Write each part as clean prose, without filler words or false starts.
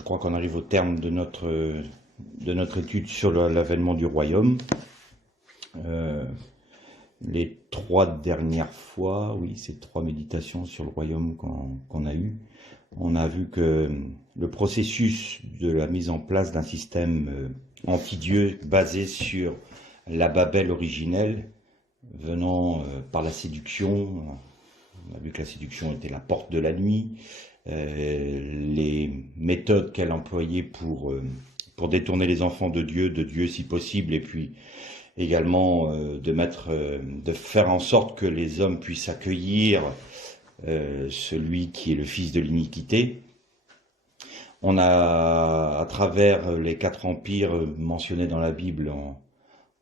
je crois qu'on arrive au terme de notre étude sur l'avènement du royaume. Les 3 dernières fois, oui, ces 3 méditations sur le royaume qu'on a eues, on a vu que le processus de la mise en place d'un système anti-Dieu basé sur la Babel originelle, venant par la séduction, on a vu que la séduction était la porte de la nuit, les méthodes qu'elle employait pour détourner les enfants de Dieu si possible, et puis également de faire en sorte que les hommes puissent accueillir celui qui est le fils de l'iniquité. On a, à travers les 4 empires mentionnés dans la Bible,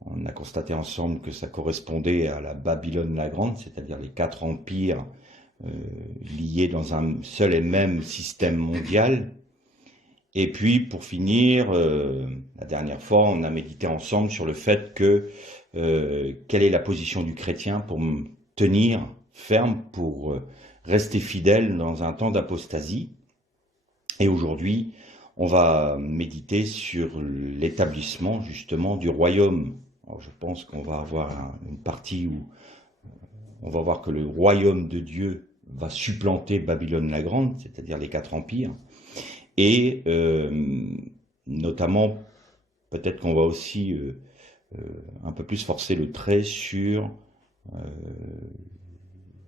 on a constaté ensemble que ça correspondait à la Babylone la Grande, c'est-à-dire les 4 empires liés dans un seul et même système mondial. Et puis, pour finir, la dernière fois, on a médité ensemble sur le fait que quelle est la position du chrétien pour tenir ferme, pour rester fidèle dans un temps d'apostasie. Et aujourd'hui, on va méditer sur l'établissement justement du royaume. Alors, je pense qu'on va avoir une partie où on va voir que le royaume de Dieu va supplanter Babylone la Grande, c'est-à-dire les 4 empires. Et notamment, peut-être qu'on va aussi un peu plus forcer le trait sur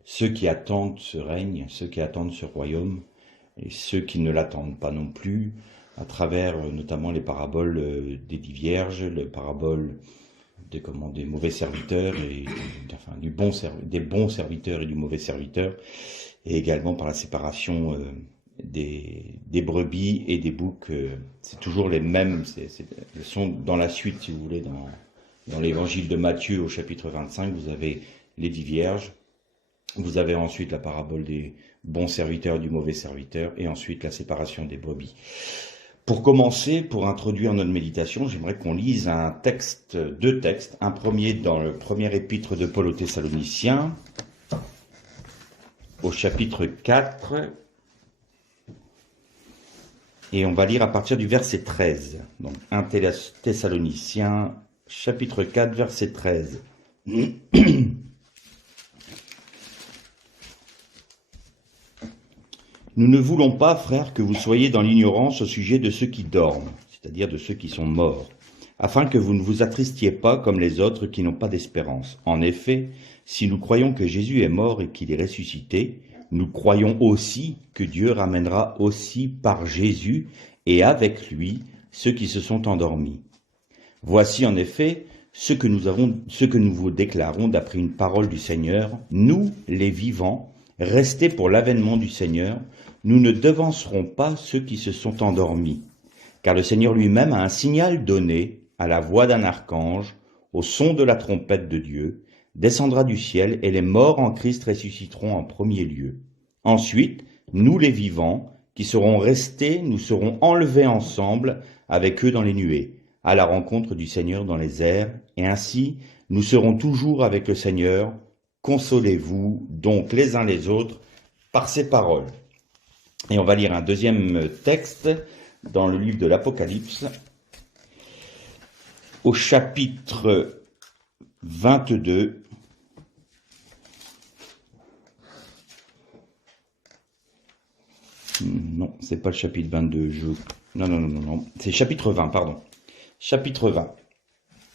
ceux qui attendent ce règne, ceux qui attendent ce royaume, et ceux qui ne l'attendent pas non plus, à travers notamment les paraboles des 10 vierges, les paraboles des mauvais serviteurs, des bons serviteurs et du mauvais serviteur, et également par la séparation des brebis et des boucs. C'est toujours les mêmes, elles sont dans la suite, si vous voulez, dans l'évangile de Matthieu au chapitre 25, vous avez les 10 vierges, vous avez ensuite la parabole des bons serviteurs et du mauvais serviteur, et ensuite la séparation des brebis. Pour commencer, pour introduire notre méditation, j'aimerais qu'on lise deux textes, un premier dans le premier épître de Paul aux Thessaloniciens, au chapitre 4, et on va lire à partir du verset 13. Donc 1 Thessaloniciens, chapitre 4, verset 13. Nous ne voulons pas, frères, que vous soyez dans l'ignorance au sujet de ceux qui dorment, c'est-à-dire de ceux qui sont morts, afin que vous ne vous attristiez pas comme les autres qui n'ont pas d'espérance. En effet, si nous croyons que Jésus est mort et qu'il est ressuscité, nous croyons aussi que Dieu ramènera aussi par Jésus et avec lui ceux qui se sont endormis. Voici en effet ce que nous vous déclarons d'après une parole du Seigneur, nous, les vivants, restés pour l'avènement du Seigneur, nous ne devancerons pas ceux qui se sont endormis, car le Seigneur lui-même a un signal donné à la voix d'un archange, au son de la trompette de Dieu, descendra du ciel, et les morts en Christ ressusciteront en premier lieu. Ensuite, nous les vivants, qui serons restés, nous serons enlevés ensemble avec eux dans les nuées, à la rencontre du Seigneur dans les airs, et ainsi nous serons toujours avec le Seigneur. Consolez-vous donc les uns les autres par ces paroles. Et on va lire un deuxième texte dans le livre de l'Apocalypse, au chapitre 22, non, c'est pas le chapitre 22, non, c'est chapitre 20, pardon. Chapitre 20,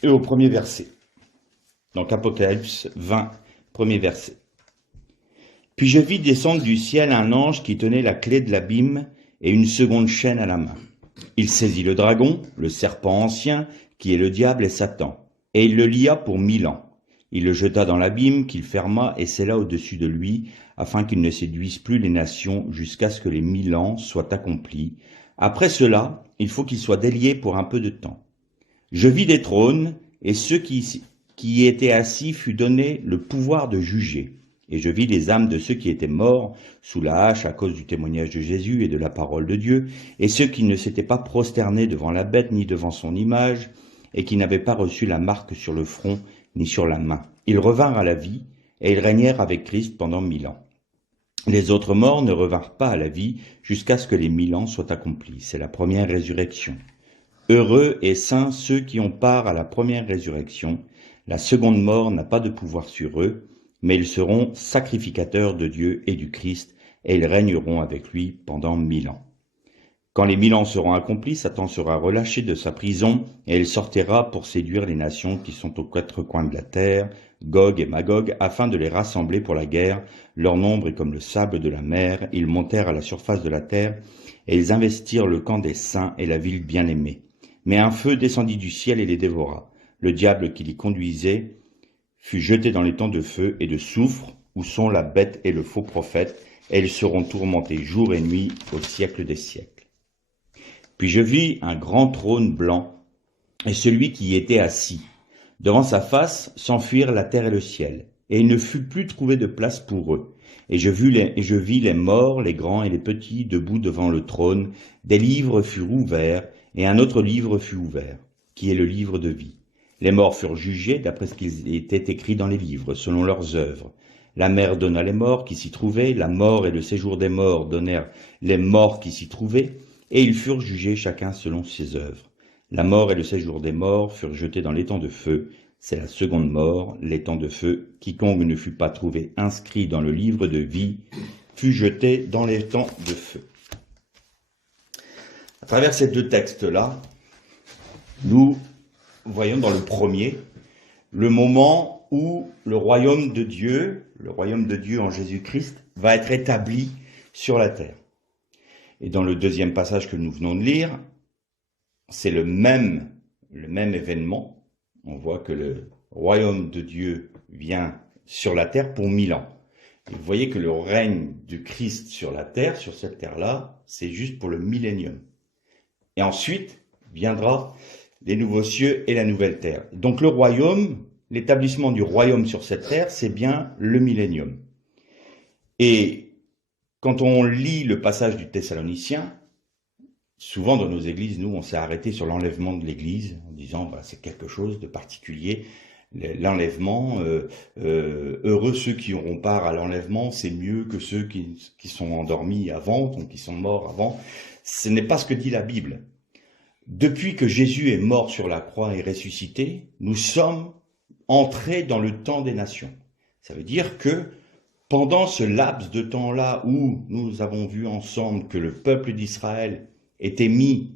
et au premier verset. Donc Apocalypse 20, premier verset. Puis je vis descendre du ciel un ange qui tenait la clé de l'abîme et une seconde chaîne à la main. Il saisit le dragon, le serpent ancien, qui est le diable et Satan, et il le lia pour 1000 ans. Il le jeta dans l'abîme qu'il ferma et scella au-dessus de lui, afin qu'il ne séduise plus les nations jusqu'à ce que les 1000 ans soient accomplis. Après cela, il faut qu'il soit délié pour un peu de temps. Je vis des trônes, et ceux qui y étaient assis fut donné le pouvoir de juger. Et je vis les âmes de ceux qui étaient morts sous la hache à cause du témoignage de Jésus et de la parole de Dieu, et ceux qui ne s'étaient pas prosternés devant la bête ni devant son image, et qui n'avaient pas reçu la marque sur le front ni sur la main. Ils revinrent à la vie, et ils régnèrent avec Christ pendant 1000 ans. Les autres morts ne revinrent pas à la vie jusqu'à ce que les 1000 ans soient accomplis. C'est la première résurrection. Heureux et saints ceux qui ont part à la première résurrection. La seconde mort n'a pas de pouvoir sur eux, mais ils seront sacrificateurs de Dieu et du Christ, et ils régneront avec lui pendant 1000 ans. Quand les 1000 ans seront accomplis, Satan sera relâché de sa prison, et il sortira pour séduire les nations qui sont aux quatre coins de la terre, Gog et Magog, afin de les rassembler pour la guerre. Leur nombre est comme le sable de la mer. Ils montèrent à la surface de la terre, et ils investirent le camp des saints et la ville bien-aimée. Mais un feu descendit du ciel et les dévora. Le diable qui les conduisait fut jeté dans les temps de feu et de soufre, où sont la bête et le faux prophète, et ils seront tourmentés jour et nuit au siècle des siècles. Puis je vis un grand trône blanc, et celui qui y était assis. Devant sa face s'enfuirent la terre et le ciel, et il ne fut plus trouvé de place pour eux. Et je vis les morts, les grands et les petits, debout devant le trône. Des livres furent ouverts, et un autre livre fut ouvert, qui est le livre de vie. Les morts furent jugés d'après ce qui était écrit dans les livres, selon leurs œuvres. La mer donna les morts qui s'y trouvaient, la mort et le séjour des morts donnèrent les morts qui s'y trouvaient, et ils furent jugés chacun selon ses œuvres. La mort et le séjour des morts furent jetés dans l'étang de feu. C'est la seconde mort, l'étang de feu. Quiconque ne fut pas trouvé inscrit dans le livre de vie fut jeté dans l'étang de feu. À travers ces deux textes-là, nous voyons dans le premier le moment où le royaume de Dieu en Jésus-Christ, va être établi sur la terre. Et dans le deuxième passage que nous venons de lire, c'est le même événement. On voit que le royaume de Dieu vient sur la terre pour 1000 ans. Et vous voyez que le règne du Christ sur la terre, sur cette terre-là, c'est juste pour le millénium. Et ensuite viendra les nouveaux cieux et la nouvelle terre. Donc le royaume, l'établissement du royaume sur cette terre, c'est bien le millénium. Et quand on lit le passage du Thessaloniciens, souvent dans nos églises, nous, on s'est arrêté sur l'enlèvement de l'église, en disant c'est quelque chose de particulier. L'enlèvement, heureux ceux qui auront part à l'enlèvement, c'est mieux que ceux qui sont endormis avant, donc qui sont morts avant. Ce n'est pas ce que dit la Bible. Depuis que Jésus est mort sur la croix et ressuscité, nous sommes entrés dans le temps des nations. Ça veut dire que pendant ce laps de temps-là où nous avons vu ensemble que le peuple d'Israël était mis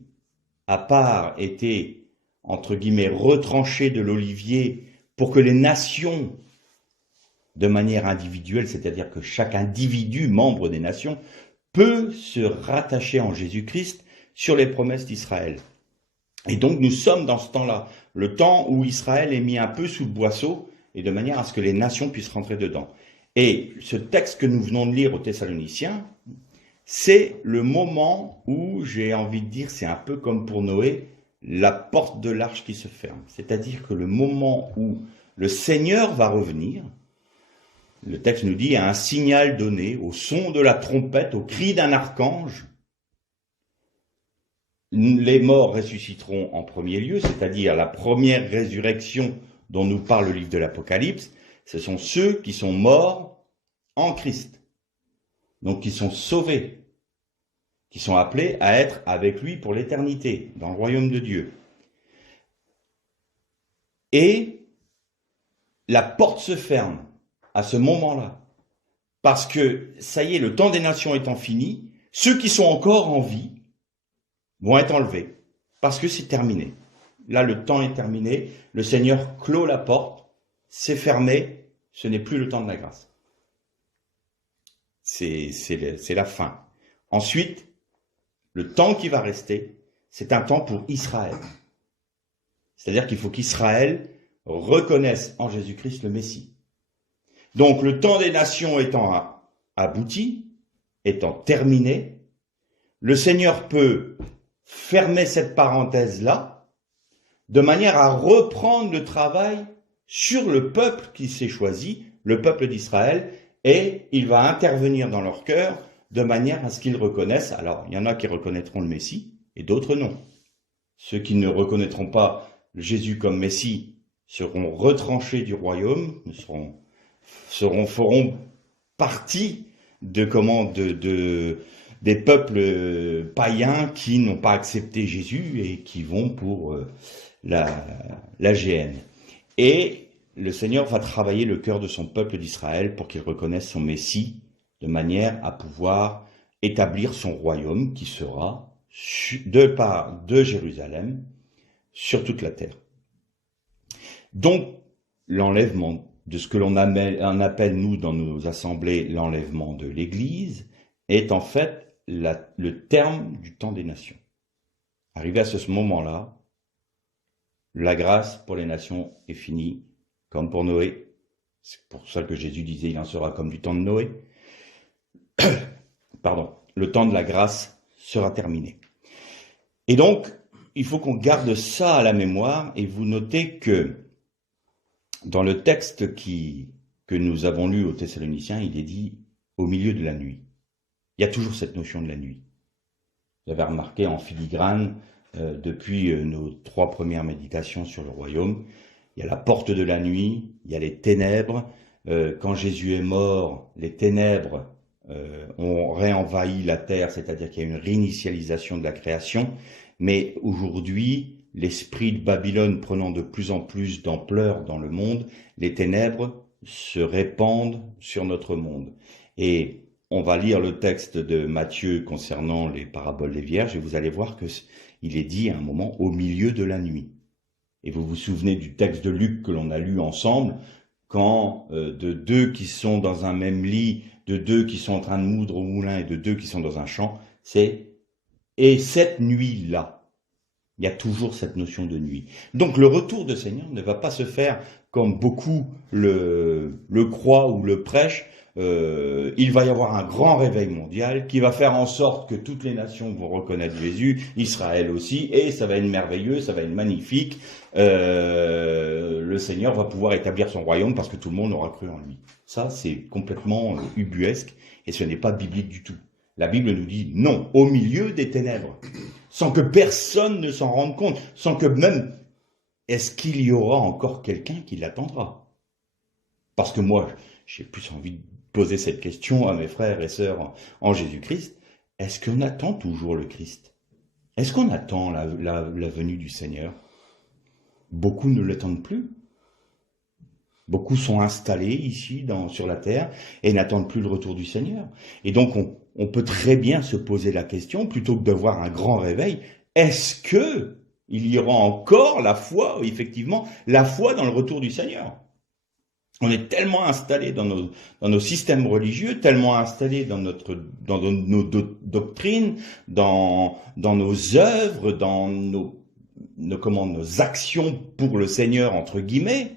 à part, était, entre guillemets, retranché de l'olivier pour que les nations, de manière individuelle, c'est-à-dire que chaque individu, membre des nations, peut se rattacher en Jésus-Christ sur les promesses d'Israël. Et donc nous sommes dans ce temps-là, le temps où Israël est mis un peu sous le boisseau, et de manière à ce que les nations puissent rentrer dedans. Et ce texte que nous venons de lire aux Thessaloniciens, c'est le moment où, j'ai envie de dire, c'est un peu comme pour Noé, la porte de l'arche qui se ferme. C'est-à-dire que le moment où le Seigneur va revenir, le texte nous dit, à un signal donné, au son de la trompette, au cri d'un archange, les morts ressusciteront en premier lieu, c'est-à-dire la première résurrection dont nous parle le livre de l'Apocalypse, ce sont ceux qui sont morts en Christ, donc qui sont sauvés, qui sont appelés à être avec lui pour l'éternité, dans le royaume de Dieu. Et la porte se ferme à ce moment-là, parce que, ça y est, le temps des nations étant fini, ceux qui sont encore en vie vont être enlevés, parce que c'est terminé. Là, le temps est terminé, le Seigneur clôt la porte, c'est fermé, ce n'est plus le temps de la grâce. C'est la fin. Ensuite, le temps qui va rester, c'est un temps pour Israël. C'est-à-dire qu'il faut qu'Israël reconnaisse en Jésus-Christ le Messie. Donc, le temps des nations étant abouti, étant terminé, le Seigneur peut fermer cette parenthèse-là, de manière à reprendre le travail sur le peuple qui s'est choisi, le peuple d'Israël, et il va intervenir dans leur cœur de manière à ce qu'ils reconnaissent. Alors, il y en a qui reconnaîtront le Messie, et d'autres non. Ceux qui ne reconnaîtront pas Jésus comme Messie seront retranchés du royaume, feront partie des peuples païens qui n'ont pas accepté Jésus et qui vont pour la géhenne. Et le Seigneur va travailler le cœur de son peuple d'Israël pour qu'il reconnaisse son Messie de manière à pouvoir établir son royaume qui sera de part de Jérusalem sur toute la terre. Donc, l'enlèvement de ce que l'on appelle, nous, dans nos assemblées, l'enlèvement de l'Église, est en fait le terme du temps des nations. Arrivé à ce moment-là, la grâce pour les nations est finie, comme pour Noé. C'est pour ça que Jésus disait, il en sera comme du temps de Noé. Pardon, le temps de la grâce sera terminé. Et donc, il faut qu'on garde ça à la mémoire, et vous notez que dans le texte que nous avons lu aux Thessaloniciens, il est dit au milieu de la nuit. Il y a toujours cette notion de la nuit. Vous avez remarqué en filigrane, depuis nos 3 premières méditations sur le royaume, il y a la porte de la nuit, il y a les ténèbres. Quand Jésus est mort, les ténèbres ont réenvahi la terre, c'est-à-dire qu'il y a une réinitialisation de la création. Mais aujourd'hui, l'esprit de Babylone prenant de plus en plus d'ampleur dans le monde, les ténèbres se répandent sur notre monde. Et on va lire le texte de Matthieu concernant les paraboles des vierges, et vous allez voir que il est dit à un moment au milieu de la nuit. Et vous vous souvenez du texte de Luc que l'on a lu ensemble, quand de 2 qui sont dans un même lit, de 2 qui sont en train de moudre au moulin et de 2 qui sont dans un champ, c'est « et cette nuit-là ». Il y a toujours cette notion de nuit. Donc le retour de Seigneur ne va pas se faire comme beaucoup le croient ou le prêchent. Il va y avoir un grand réveil mondial qui va faire en sorte que toutes les nations vont reconnaître Jésus, Israël aussi, et ça va être merveilleux, ça va être magnifique. Le Seigneur va pouvoir établir son royaume parce que tout le monde aura cru en lui. Ça, c'est complètement ubuesque et ce n'est pas biblique du tout. La Bible nous dit non, au milieu des ténèbres, sans que personne ne s'en rende compte, sans que même, est-ce qu'il y aura encore quelqu'un qui l'attendra? Parce que moi, j'ai plus envie de poser cette question à mes frères et sœurs en Jésus-Christ, est-ce qu'on attend toujours le Christ? Est-ce qu'on attend la venue du Seigneur? Beaucoup ne l'attendent plus. Beaucoup sont installés ici sur la terre et n'attendent plus le retour du Seigneur. Et donc on peut très bien se poser la question, plutôt que d'avoir un grand réveil, est-ce que il y aura encore la foi, effectivement, la foi dans le retour du Seigneur? On est tellement installés dans nos systèmes religieux, tellement installés dans nos doctrines, dans nos œuvres, dans nos actions pour le Seigneur, entre guillemets,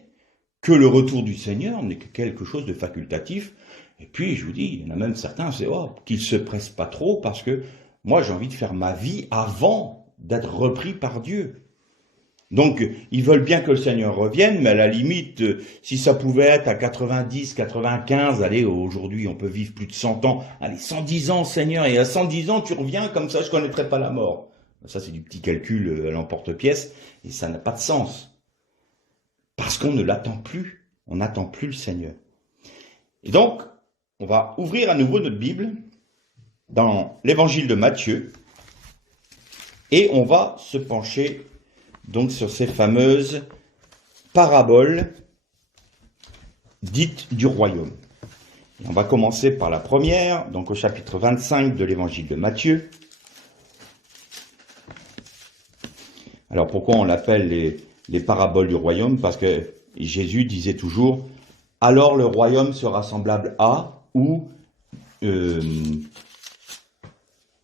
que le retour du Seigneur n'est que quelque chose de facultatif. Et puis, je vous dis, il y en a même certains, c'est qu'ils se pressent pas trop, parce que moi, j'ai envie de faire ma vie avant d'être repris par Dieu. Donc, ils veulent bien que le Seigneur revienne, mais à la limite, si ça pouvait être à 90, 95, allez, aujourd'hui, on peut vivre plus de 100 ans, allez, 110 ans, Seigneur, et à 110 ans, tu reviens, comme ça, je connaîtrai pas la mort. Ça, c'est du petit calcul à l'emporte-pièce, et ça n'a pas de sens. Parce qu'on ne l'attend plus. On n'attend plus le Seigneur. Et donc, on va ouvrir à nouveau notre Bible dans l'évangile de Matthieu et on va se pencher donc sur ces fameuses paraboles dites du royaume. Et on va commencer par la première, donc au chapitre 25 de l'évangile de Matthieu. Alors pourquoi on l'appelle les paraboles du royaume? Parce que Jésus disait toujours « Alors le royaume sera semblable à » ou le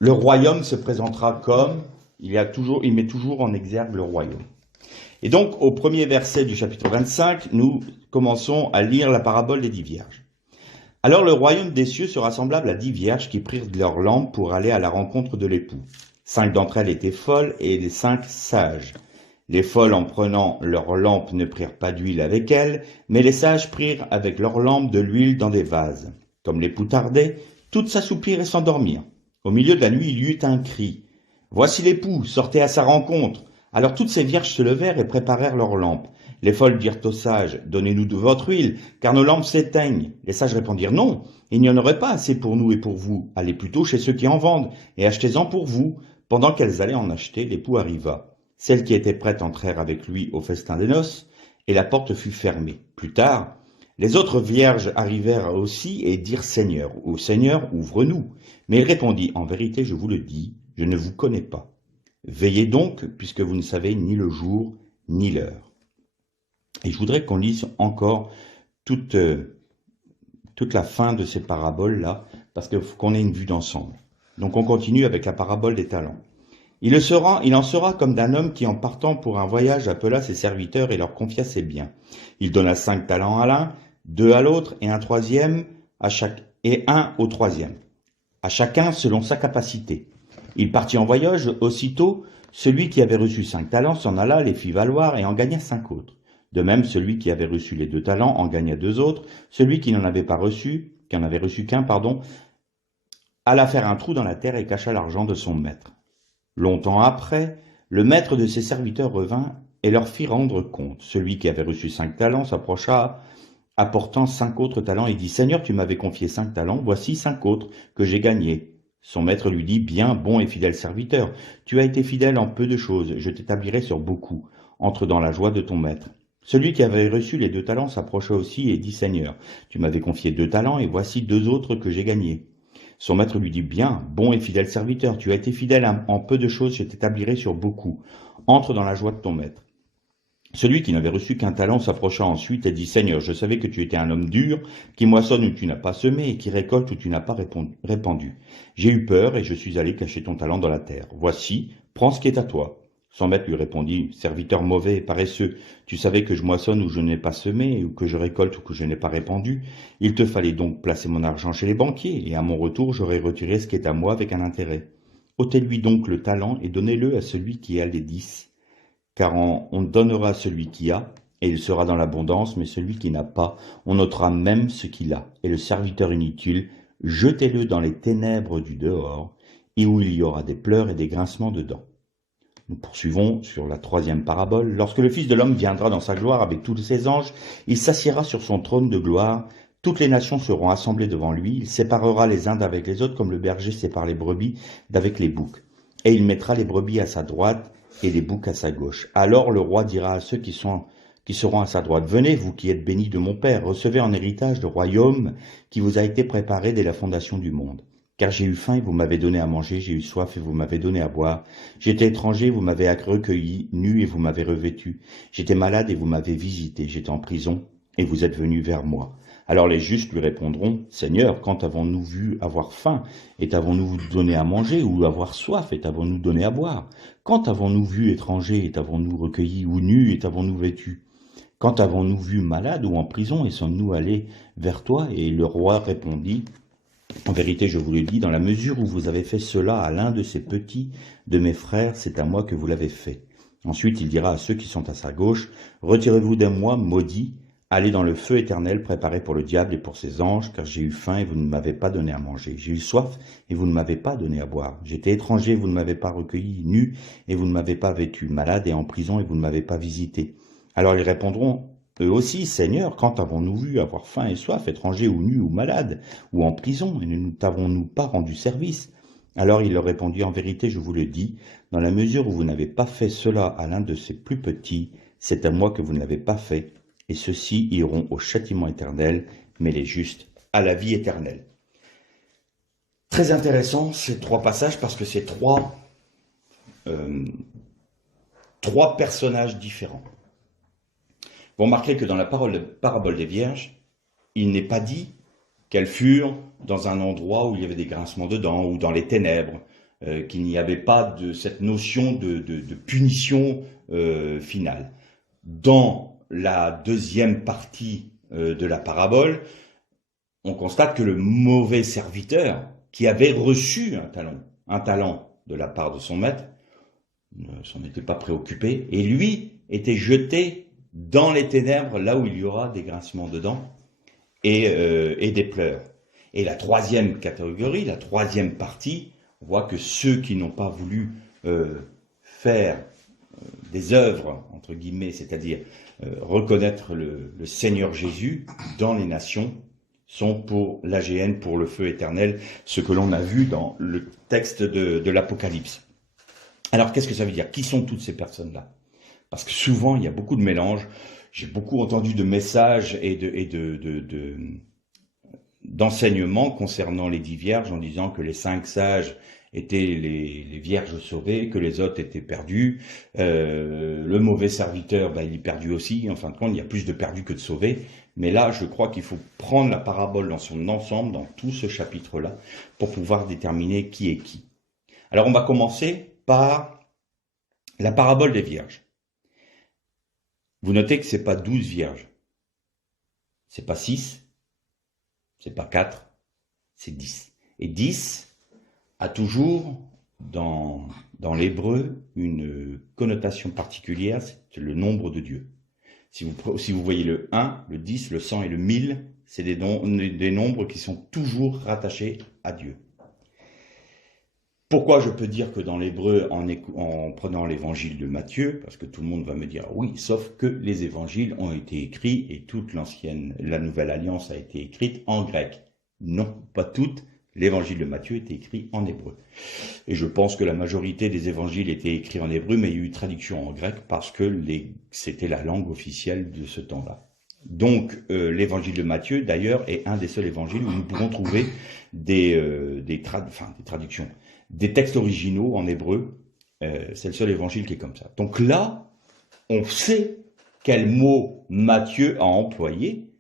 royaume se présentera comme, il met toujours en exergue le royaume. Et donc, au premier verset du chapitre 25, nous commençons à lire la parabole des 10 vierges. « Alors le royaume des cieux sera semblable à 10 vierges qui prirent leurs lampes pour aller à la rencontre de l'époux. 5 d'entre elles étaient folles et les 5 sages. Les folles, en prenant leurs lampes, ne prirent pas d'huile avec elles, mais les sages prirent avec leurs lampes de l'huile dans des vases. Comme l'époux tardait, toutes s'assoupirent et s'endormirent. Au milieu de la nuit, il y eut un cri. « Voici l'époux, sortez à sa rencontre !» Alors toutes ces vierges se levèrent et préparèrent leurs lampes. Les folles dirent aux sages, donnez-nous de votre huile, car nos lampes s'éteignent. Les sages répondirent, non, il n'y en aurait pas assez pour nous et pour vous. Allez plutôt chez ceux qui en vendent, et achetez-en pour vous. Pendant qu'elles allaient en acheter, l'époux arriva. Celles qui étaient prêtes entrèrent avec lui au festin des noces, et la porte fut fermée. Plus tard, les autres vierges arrivèrent aussi et dirent, Seigneur, ô Seigneur, ouvre-nous. Mais il répondit, en vérité, je vous le dis, je ne vous connais pas. Veillez donc, puisque vous ne savez ni le jour, ni l'heure. Et je voudrais qu'on lise encore toute la fin de ces paraboles-là, parce qu'on ait une vue d'ensemble. Donc on continue avec la parabole des talents. Il en sera comme d'un homme qui, en partant pour un voyage, appela ses serviteurs et leur confia ses biens. Il donna 5 talents à l'un, 2 à l'autre, et un au troisième, à chacun selon sa capacité. Il partit en voyage, aussitôt, celui qui avait reçu 5 talents s'en alla, les fit valoir et en gagna 5 autres. De même, celui qui avait reçu les 2 talents en gagna 2 autres. Celui qui n'en avait reçu qu'un, alla faire un trou dans la terre et cacha l'argent de son maître. Longtemps après, le maître de ses serviteurs revint et leur fit rendre compte. Celui qui avait reçu 5 talents s'approcha, apportant 5 autres talents, et dit, Seigneur, tu m'avais confié 5 talents, voici 5 autres que j'ai gagnés. Son maître lui dit, bien, bon et fidèle serviteur, tu as été fidèle en peu de choses, je t'établirai sur beaucoup. Entre dans la joie de ton maître. Celui qui avait reçu les 2 talents s'approcha aussi et dit, Seigneur, tu m'avais confié 2 talents, et voici 2 autres que j'ai gagnés. Son maître lui dit, bien, bon et fidèle serviteur, tu as été fidèle en peu de choses, je t'établirai sur beaucoup. Entre dans la joie de ton maître. Celui qui n'avait reçu qu'un talent s'approcha ensuite et dit, Seigneur, je savais que tu étais un homme dur, qui moissonne où tu n'as pas semé et qui récolte où tu n'as pas répandu. J'ai eu peur et je suis allé cacher ton talent dans la terre. Voici, prends ce qui est à toi. Son maître lui répondit, serviteur mauvais et paresseux, tu savais que je moissonne où je n'ai pas semé, ou que je récolte où que je n'ai pas répandu. Il te fallait donc placer mon argent chez les banquiers, et à mon retour j'aurais retiré ce qui est à moi avec un intérêt. Ôtez-lui donc le talent et donnez-le à celui qui a les 10. Car on donnera à celui qui a, et il sera dans l'abondance, mais celui qui n'a pas, on ôtera même ce qu'il a. Et le serviteur inutile, jetez-le dans les ténèbres du dehors, et où il y aura des pleurs et des grincements de dents. Nous poursuivons sur la 3e parabole. Lorsque le Fils de l'homme viendra dans sa gloire avec tous ses anges, il s'assiera sur son trône de gloire. Toutes les nations seront assemblées devant lui. Il séparera les uns d'avec les autres comme le berger sépare les brebis d'avec les boucs. Et il mettra les brebis à sa droite et les boucs à sa gauche. Alors le roi dira à ceux qui seront à sa droite, venez, vous qui êtes bénis de mon Père, recevez en héritage le royaume qui vous a été préparé dès la fondation du monde. Car j'ai eu faim et vous m'avez donné à manger, j'ai eu soif et vous m'avez donné à boire. J'étais étranger, vous m'avez recueilli, nu et vous m'avez revêtu. J'étais malade et vous m'avez visité, j'étais en prison et vous êtes venus vers moi. Alors les justes lui répondront, Seigneur, quand avons-nous vu avoir faim et t'avons-nous donné à manger, ou avoir soif et t'avons-nous donné à boire? Quand avons-nous vu étranger et t'avons-nous recueilli, ou nu et t'avons-nous vêtu? Quand avons-nous vu malade ou en prison et sommes-nous allés vers toi? Et le roi répondit, en vérité, je vous le dis, dans la mesure où vous avez fait cela à l'un de ces petits de mes frères, c'est à moi que vous l'avez fait. Ensuite, il dira à ceux qui sont à sa gauche, retirez-vous de moi, maudits, allez dans le feu éternel préparé pour le diable et pour ses anges, car j'ai eu faim et vous ne m'avez pas donné à manger. J'ai eu soif et vous ne m'avez pas donné à boire. J'étais étranger et vous ne m'avez pas recueilli, nu et vous ne m'avez pas vêtu, malade et en prison et vous ne m'avez pas visité. Alors ils répondront, eux aussi, Seigneur, quand avons-nous vu avoir faim et soif, étrangers ou nus ou malades, ou en prison, et ne t'avons-nous pas rendu service? Alors il leur répondit, en vérité, je vous le dis, dans la mesure où vous n'avez pas fait cela à l'un de ces plus petits, c'est à moi que vous ne l'avez pas fait, et ceux-ci iront au châtiment éternel, mais les justes à la vie éternelle. Très intéressant ces 3 passages, parce que c'est trois personnages différents. Vous remarquerez que dans la parabole des Vierges, il n'est pas dit qu'elles furent dans un endroit où il y avait des grincements de dents, ou dans les ténèbres, qu'il n'y avait pas de cette notion de punition finale. Dans la 2e partie de la parabole, on constate que le mauvais serviteur, qui avait reçu un talent de la part de son maître, ne s'en était pas préoccupé, et lui était jeté dans les ténèbres, là où il y aura des grincements de dents et des pleurs. Et la 3e catégorie, la 3e partie, on voit que ceux qui n'ont pas voulu faire des œuvres, entre guillemets, c'est-à-dire reconnaître le Seigneur Jésus dans les nations, sont pour l'AGN, pour le feu éternel, ce que l'on a vu dans le texte de l'Apocalypse. Alors, qu'est-ce que ça veut dire? Qui sont toutes ces personnes-là? Parce que souvent, il y a beaucoup de mélanges. J'ai beaucoup entendu de messages et d'enseignements concernant les 10 vierges en disant que les 5 sages étaient les vierges sauvées, que les autres étaient perdus. Le mauvais serviteur, il est perdu aussi. En fin de compte, il y a plus de perdus que de sauvés. Mais là, je crois qu'il faut prendre la parabole dans son ensemble, dans tout ce chapitre-là, pour pouvoir déterminer qui est qui. Alors, on va commencer par la parabole des vierges. Vous notez que c'est pas 12 vierges. C'est pas 6. C'est pas 4. C'est 10. Et 10 a toujours, dans l'hébreu, une connotation particulière, c'est le nombre de Dieu. Si vous voyez le 1, le 10, le 100 et le 1000, c'est des nombres qui sont toujours rattachés à Dieu. Pourquoi je peux dire que dans l'hébreu, en prenant l'évangile de Matthieu, parce que tout le monde va me dire oui, sauf que les évangiles ont été écrits et toute la Nouvelle Alliance a été écrite en grec. Non, pas toutes. L'évangile de Matthieu était écrit en hébreu. Et je pense que la majorité des évangiles étaient écrits en hébreu, mais il y a eu traduction en grec parce que c'était la langue officielle de ce temps-là. Donc, l'évangile de Matthieu, d'ailleurs, est un des seuls évangiles où nous pouvons trouver des traductions. Des textes originaux en hébreu, c'est le seul évangile qui est comme ça. Donc là, on sait quel mot Matthieu a employé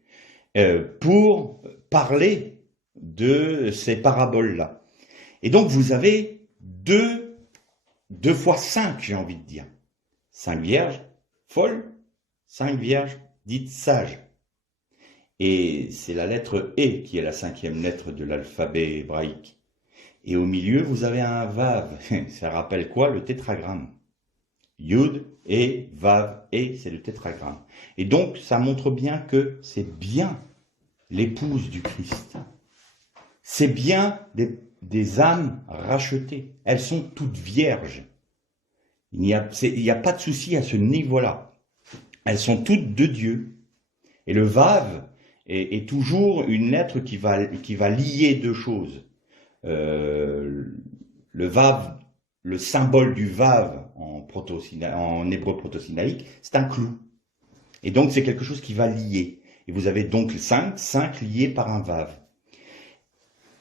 pour parler de ces paraboles-là. Et donc vous avez deux fois 5, j'ai envie de dire. 5 vierges folles, 5 vierges dites sages. Et c'est la lettre E qui est la 5e lettre de l'alphabet hébraïque. Et au milieu, vous avez un Vav. Ça rappelle quoi? Le tétragramme. Yud et Vav et, c'est le tétragramme. Et donc, ça montre bien que c'est bien l'épouse du Christ. C'est bien des âmes rachetées. Elles sont toutes vierges. Il n'y a pas de souci à ce niveau-là. Elles sont toutes de Dieu. Et le Vav est toujours une lettre qui va lier deux choses. Le Vav, le symbole du Vav en hébreu proto-sinaïque, c'est un clou. Et donc c'est quelque chose qui va lier. Et vous avez donc 5 liés par un Vav.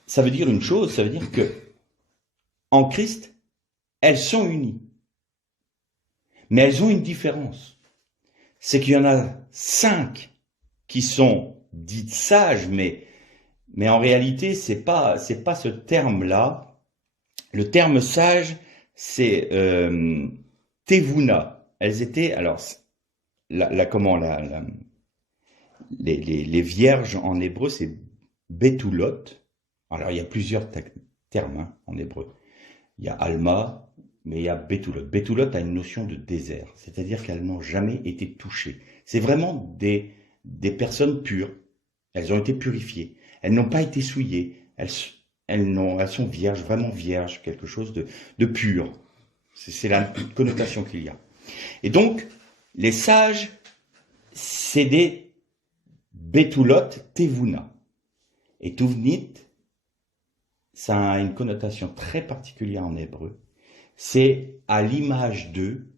Ça veut dire une chose, ça veut dire que en Christ, elles sont unies. Mais elles ont une différence. C'est qu'il y en a 5 qui sont dites sages, mais en réalité, c'est pas ce terme-là. Le terme sage, c'est tevuna. Elles étaient, alors, les vierges en hébreu, c'est betulot. Alors, il y a plusieurs termes en hébreu. Il y a alma, mais il y a betulot. Betulot a une notion de désert, c'est-à-dire qu'elles n'ont jamais été touchées. C'est vraiment des personnes pures. Elles ont été purifiées. Elles n'ont pas été souillées. Elles sont vierges, vraiment vierges, quelque chose de pur. C'est la connotation qu'il y a. Et donc, les sages, c'est des betulot tevuna. Et tuvnit, ça a une connotation très particulière en hébreu. C'est à l'image d'eux.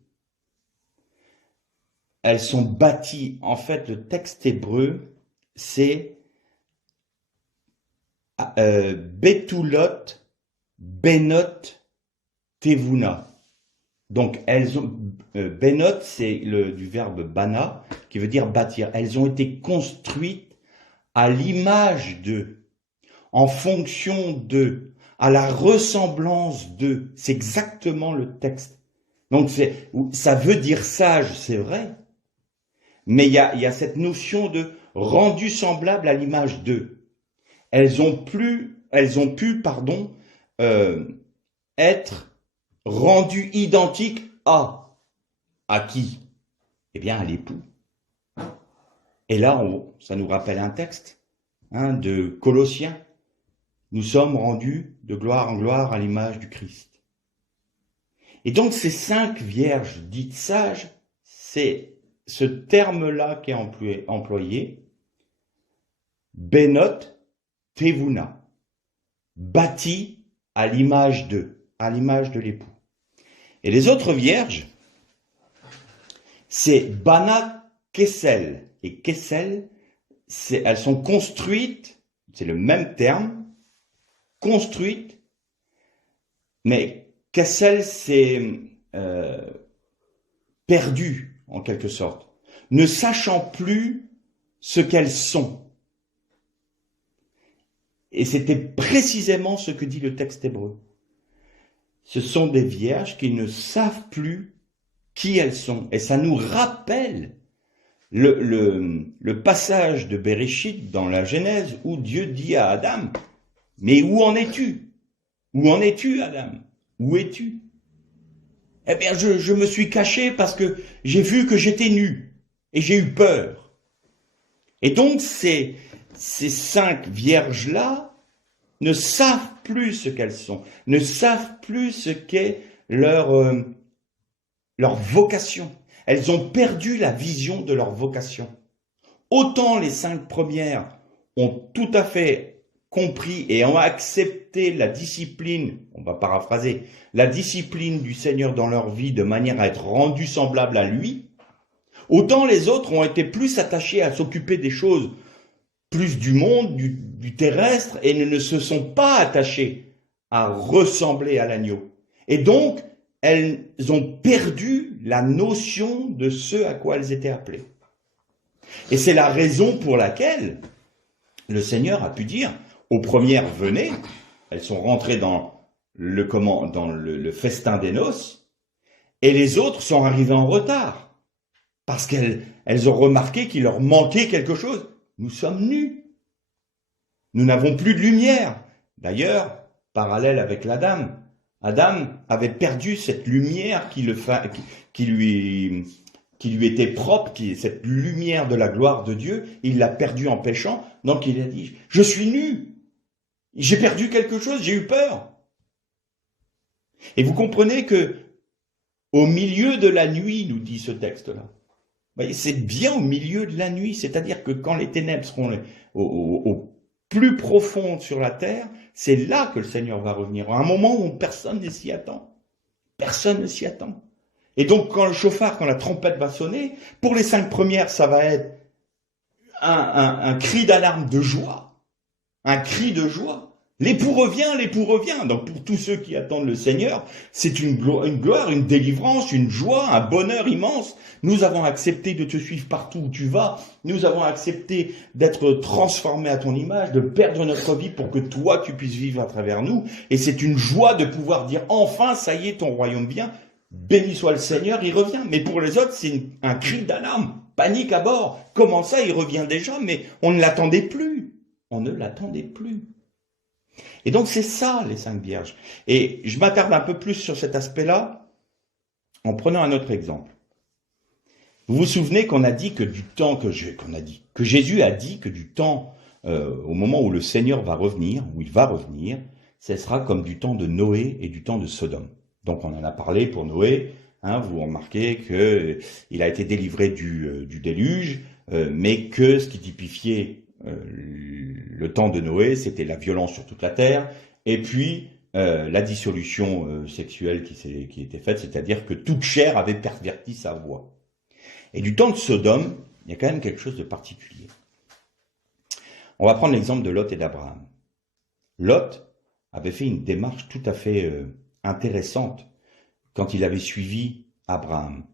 Elles sont bâties. En fait, le texte hébreu, c'est betulot, benot, tevuna. Donc, elles ont benot, c'est du verbe bana, qui veut dire bâtir. Elles ont été construites à l'image d'eux, en fonction d'eux, à la ressemblance d'eux. C'est exactement le texte. Donc, ça veut dire sage, c'est vrai, mais il y a cette notion de rendu semblable à l'image d'eux. Elles ont pu, être rendues identiques à qui? Eh bien, à l'époux. Et là, ça nous rappelle un texte de Colossiens. Nous sommes rendus de gloire en gloire à l'image du Christ. Et donc ces 5 vierges dites sages, c'est ce terme-là qui est employé, Benot Tevuna, bâti à l'image de l'époux. Et les autres vierges, c'est Bana Kessel. Et Kessel, elles sont construites, c'est le même terme, construites, mais Kessel, c'est perdu, en quelque sorte, ne sachant plus ce qu'elles sont. Et c'était précisément ce que dit le texte hébreu. Ce sont des vierges qui ne savent plus qui elles sont. Et ça nous rappelle le passage de Bereshit dans la Genèse où Dieu dit à Adam, « Mais où en es-tu? Où en es-tu, Adam? Où es-tu » Eh bien, je me suis caché parce que j'ai vu que j'étais nu et j'ai eu peur. Et donc, ces 5 vierges-là ne savent plus ce qu'elles sont, ne savent plus ce qu'est leur vocation. Elles ont perdu la vision de leur vocation. Autant les 5 premières ont tout à fait compris et ont accepté la discipline, on va paraphraser, la discipline du Seigneur dans leur vie de manière à être rendus semblables à lui, autant les autres ont été plus attachés à s'occuper des choses plus du monde, du terrestre, et ne se sont pas attachés à ressembler à l'agneau. Et donc, elles ont perdu la notion de ce à quoi elles étaient appelées. Et c'est la raison pour laquelle le Seigneur a pu dire aux premières, venez, elles sont rentrées dans le festin des noces, et les autres sont arrivées en retard, parce qu'elles ont remarqué qu'il leur manquait quelque chose. Nous sommes nus. Nous n'avons plus de lumière. D'ailleurs, parallèle avec l'Adam, Adam avait perdu cette lumière qui lui était propre, cette lumière de la gloire de Dieu. Il l'a perdue en péchant. Donc il a dit, je suis nu. J'ai perdu quelque chose, j'ai eu peur. Et vous comprenez que au milieu de la nuit, nous dit ce texte-là, c'est bien au milieu de la nuit, c'est-à-dire que quand les ténèbres seront au plus profond sur la terre, c'est là que le Seigneur va revenir, à un moment où personne ne s'y attend. Personne ne s'y attend. Et donc quand le chauffard, quand la trompette va sonner, pour les 5 premières, ça va être un cri d'alarme de joie. Un cri de joie. L'époux revient, l'époux revient. Donc pour tous ceux qui attendent le Seigneur, c'est une gloire, une délivrance, une joie, un bonheur immense. Nous avons accepté de te suivre partout où tu vas. Nous avons accepté d'être transformés à ton image, de perdre notre vie pour que toi tu puisses vivre à travers nous. Et c'est une joie de pouvoir dire enfin, ça y est, ton royaume vient. Béni soit le Seigneur, il revient. Mais pour les autres, c'est un cri d'alarme, panique à bord. Comment ça, il revient déjà? Mais on ne l'attendait plus. On ne l'attendait plus. Et donc c'est ça les 5 vierges. Et je m'attarde un peu plus sur cet aspect-là en prenant un autre exemple. Vous vous souvenez qu'on a dit que du temps que Jésus a dit que du temps au moment où le Seigneur va revenir, où il va revenir, ce sera comme du temps de Noé et du temps de Sodome. Donc on en a parlé pour Noé. Vous remarquez que il a été délivré du déluge, mais que ce qui typifiait le temps de Noé, c'était la violence sur toute la terre, et puis la dissolution sexuelle qui était faite, c'est-à-dire que toute chair avait perverti sa voix. Et du temps de Sodome, il y a quand même quelque chose de particulier. On va prendre l'exemple de Lot et d'Abraham. Lot avait fait une démarche tout à fait intéressante quand il avait suivi Abraham.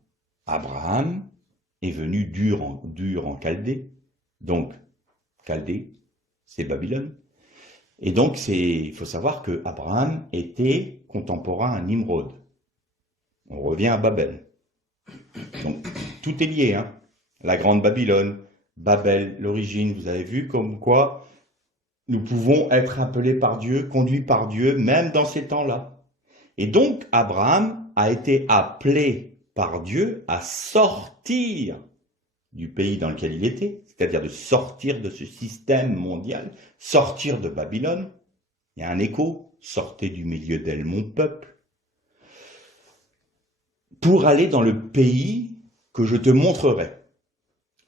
Abraham est venu dur en Chaldée, donc Chaldée, c'est Babylone. Et donc, il faut savoir que Abraham était contemporain à Nimrod. On revient à Babel. Donc, tout est lié, hein. La grande Babylone, Babel, l'origine, vous avez vu comme quoi nous pouvons être appelés par Dieu, conduits par Dieu, même dans ces temps-là. Et donc, Abraham a été appelé par Dieu à sortir du pays dans lequel il était, c'est-à-dire de sortir de ce système mondial, sortir de Babylone. Il y a un écho, sortez du milieu d'elle, mon peuple. pour aller dans le pays que je te montrerai.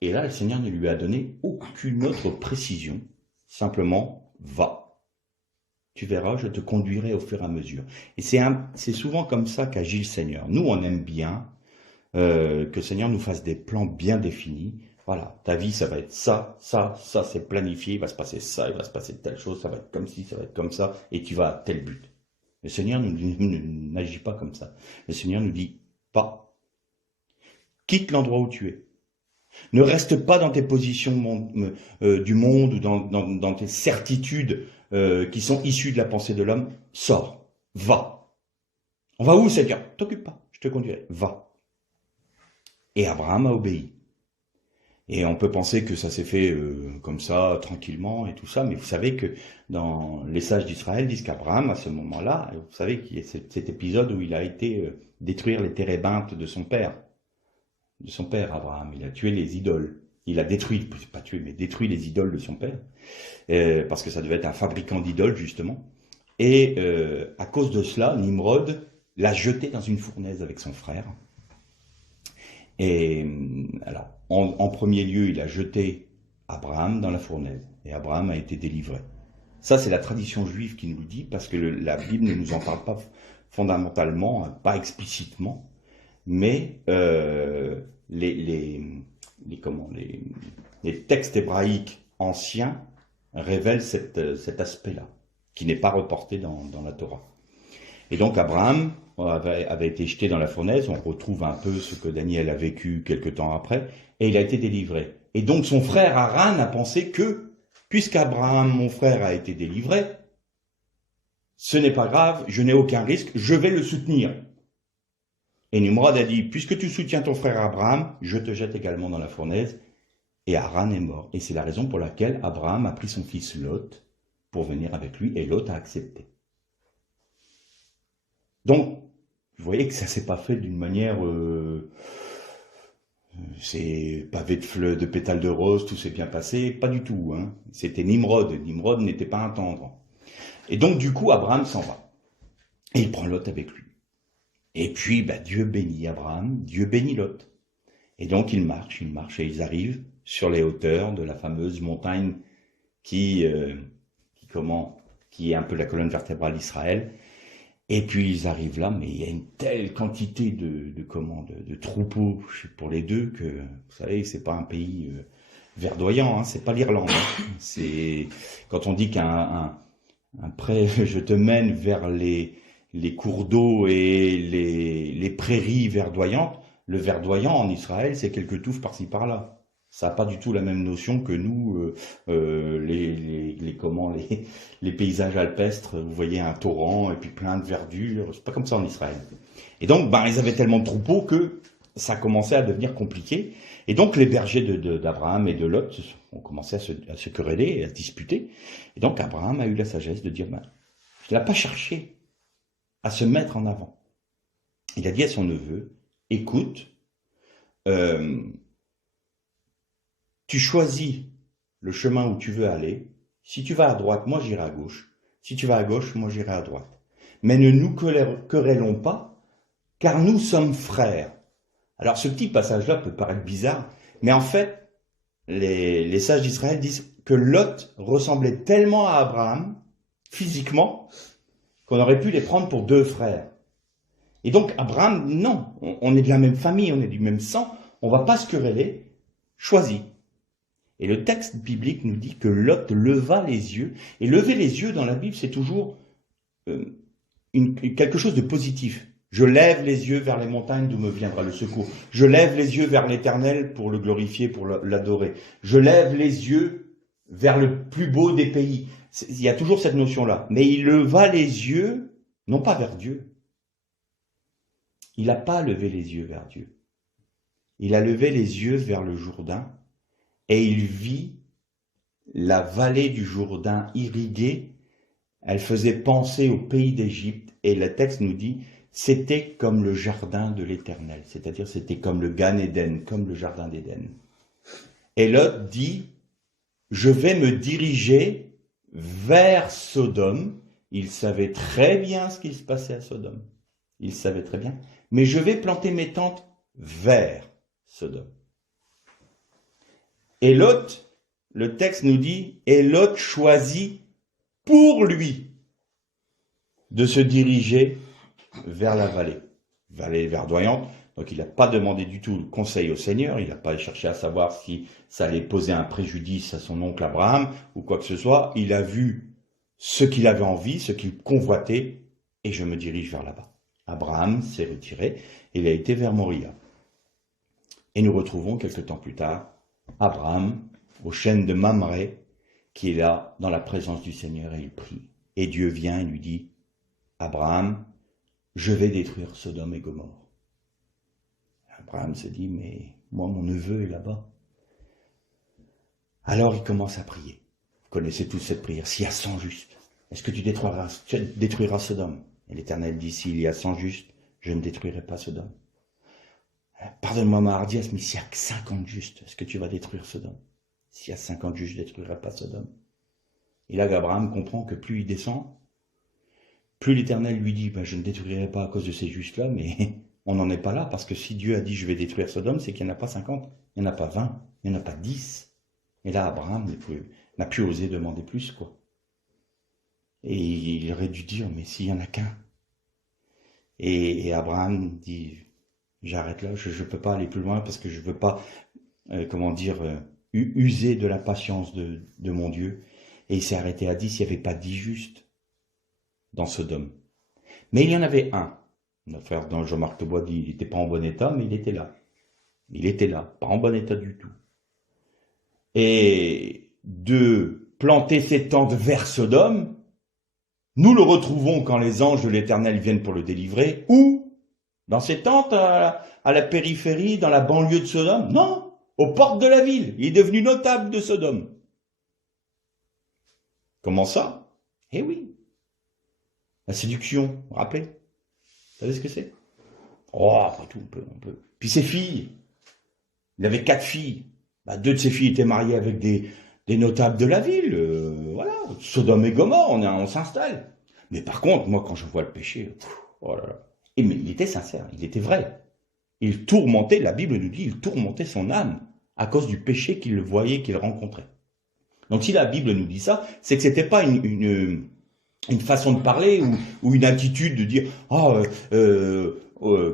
Et là, le Seigneur ne lui a donné aucune autre précision, simplement va. Tu verras, je te conduirai au fur et à mesure. Et c'est souvent comme ça qu'agit le Seigneur. Nous, on aime bien que le Seigneur nous fasse des plans bien définis. Voilà, ta vie, ça va être ça, ça, ça, c'est planifié, il va se passer ça, il va se passer telle chose, ça va être comme ci, ça va être comme ça, et tu vas à tel but. Le Seigneur n'agit pas comme ça. Le Seigneur nous dit, pas. Quitte l'endroit où tu es. Ne reste pas dans tes positions du monde ou dans tes certitudes qui sont issues de la pensée de l'homme. Sors, va. On va où, Seigneur? T'occupe pas, je te conduirai. Va. Et Abraham a obéi. Et on peut penser que ça s'est fait comme ça, tranquillement et tout ça, mais vous savez que dans les sages d'Israël disent qu'Abraham, à ce moment-là, vous savez qu'il y a cet épisode où il a été détruire les térébintes de son père. De son père, Abraham. Il a tué les idoles. Il a détruit, pas tué, mais détruit les idoles de son père, parce que ça devait être un fabricant d'idoles, justement. Et à cause de cela, Nimrod l'a jeté dans une fournaise avec son frère. Et alors, en premier lieu, il a jeté Abraham dans la fournaise. Et Abraham a été délivré. Ça, c'est la tradition juive qui nous le dit, parce que la Bible ne nous en parle pas fondamentalement, pas explicitement, mais les textes hébraïques anciens révèlent cet aspect-là, qui n'est pas reporté dans la Torah. Et donc Abraham avait été jeté dans la fournaise, on retrouve un peu ce que Daniel a vécu quelque temps après, et il a été délivré. Et donc son frère Haran a pensé que, puisqu'Abraham, mon frère, a été délivré, ce n'est pas grave, je n'ai aucun risque, je vais le soutenir. Et Nimrod a dit, puisque tu soutiens ton frère Abraham, je te jette également dans la fournaise. Et Haran est mort. Et c'est la raison pour laquelle Abraham a pris son fils Lot pour venir avec lui, et Lot a accepté. Donc, vous voyez que ça s'est pas fait d'une manière... c'est pavé de pétales de rose, tout s'est bien passé, pas du tout. Hein. C'était Nimrod. Nimrod n'était pas un tendre. Et donc, du coup, Abraham s'en va. Et il prend Lot avec lui. Et puis, Dieu bénit Abraham, Dieu bénit Lot. Et donc, ils marchent, et ils arrivent sur les hauteurs de la fameuse montagne qui est un peu la colonne vertébrale d'Israël. Et puis, ils arrivent là, mais il y a une telle quantité de troupeaux pour les deux que, vous savez, c'est pas un pays verdoyant, hein, c'est pas l'Irlande. Hein. C'est quand on dit après, je te mène vers les cours d'eau et les prairies verdoyantes. Le verdoyant en Israël, c'est quelques touffes par-ci par-là. Ça n'a pas du tout la même notion que nous, les paysages alpestres. Vous voyez un torrent et puis plein de verdure. C'est pas comme ça en Israël. Et donc, ils avaient tellement de troupeaux que ça commençait à devenir compliqué. Et donc, les bergers d'Abraham et de Lot ont commencé à se quereller et à se disputer. Et donc, Abraham a eu la sagesse de dire, il n'a pas cherché à se mettre en avant. Il a dit à son neveu, écoute, tu choisis le chemin où tu veux aller. Si tu vas à droite, moi j'irai à gauche. Si tu vas à gauche, moi j'irai à droite. Mais ne nous querellons pas, car nous sommes frères. Alors ce petit passage-là peut paraître bizarre, mais en fait, les sages d'Israël disent que Lot ressemblait tellement à Abraham, physiquement, qu'on aurait pu les prendre pour deux frères. Et donc Abraham, non, on est de la même famille, on est du même sang, on va pas se quereller, choisis. Et le texte biblique nous dit que Lot leva les yeux, et lever les yeux dans la Bible, c'est toujours quelque chose de positif. Je lève les yeux vers les montagnes d'où me viendra le secours. Je lève les yeux vers l'Éternel pour le glorifier, pour l'adorer. Je lève les yeux vers le plus beau des pays. Il y a toujours cette notion-là. Mais il leva les yeux, non pas vers Dieu. Il n'a pas levé les yeux vers Dieu. Il a levé les yeux vers le Jourdain et il vit la vallée du Jourdain irriguée. Elle faisait penser au pays d'Égypte et le texte nous dit c'était comme le jardin de l'Éternel, c'est-à-dire c'était comme le Gan Éden, comme le jardin d'Éden. Et Lot dit je vais me diriger vers Sodome. Il savait très bien ce qui se passait à Sodome. Il savait très bien, mais je vais planter mes tentes vers Sodome. Et Lot, le texte nous dit, et Lot choisit pour lui de se diriger vers la vallée verdoyante. Donc il n'a pas demandé du tout le conseil au Seigneur, il n'a pas cherché à savoir si ça allait poser un préjudice à son oncle Abraham ou quoi que ce soit. Il a vu ce qu'il avait envie, ce qu'il convoitait, et je me dirige vers là-bas. Abraham s'est retiré, il a été vers Moria. Et nous retrouvons quelque temps plus tard Abraham au chêne de Mamré, qui est là dans la présence du Seigneur, et il prie. Et Dieu vient et lui dit, Abraham, je vais détruire Sodome et Gomorrhe. Abraham se dit, mais moi, mon neveu est là-bas. Alors il commence à prier. Vous connaissez tous cette prière. S'il y a 100 justes, est-ce que tu détruiras Sodome? Et l'Éternel dit, s'il y a 100 justes, je ne détruirai pas Sodome. Pardonne-moi ma hardiesse, mais s'il y a que 50 justes, est-ce que tu vas détruire Sodome? S'il y a 50 justes, je ne détruirai pas Sodome. Et là, Abraham comprend que plus il descend, plus l'Éternel lui dit, je ne détruirai pas à cause de ces justes-là, mais on n'en est pas là, parce que si Dieu a dit, je vais détruire Sodome, c'est qu'il n'y en a pas 50, il n'y en a pas 20, il n'y en a pas 10. Et là, Abraham n'a plus osé demander plus, quoi. Et il aurait dû dire, mais s'il n'y en a qu'un. Et Abraham dit, j'arrête là, je ne peux pas aller plus loin, parce que je ne veux pas, user de la patience de mon Dieu. Et il s'est arrêté à 10, il n'y avait pas 10 justes dans Sodome. Mais il y en avait un. Notre frère Jean-Marc Taubois dit, il n'était pas en bon état, mais il était là. Il était là, pas en bon état du tout. Et de planter ses tentes vers Sodome, nous le retrouvons quand les anges de l'Éternel viennent pour le délivrer. Où? Dans ses tentes à la périphérie, dans la banlieue de Sodome? Non, aux portes de la ville. Il est devenu notable de Sodome. Comment ça? Eh oui. La séduction, vous vous rappelez? Vous savez ce que c'est? Oh, après tout, on peut. Puis ses filles. Il avait 4 filles. 2 de ses filles étaient mariées avec des notables de la ville. Voilà. Sodome et Gomorrhe, on s'installe. Mais par contre, moi, quand je vois le péché, oh là là. Mais il était sincère, il était vrai. Il tourmentait, la Bible nous dit, il tourmentait son âme à cause du péché qu'il voyait, qu'il rencontrait. Donc si la Bible nous dit ça, c'est que c'était pas une façon de parler ou une attitude de dire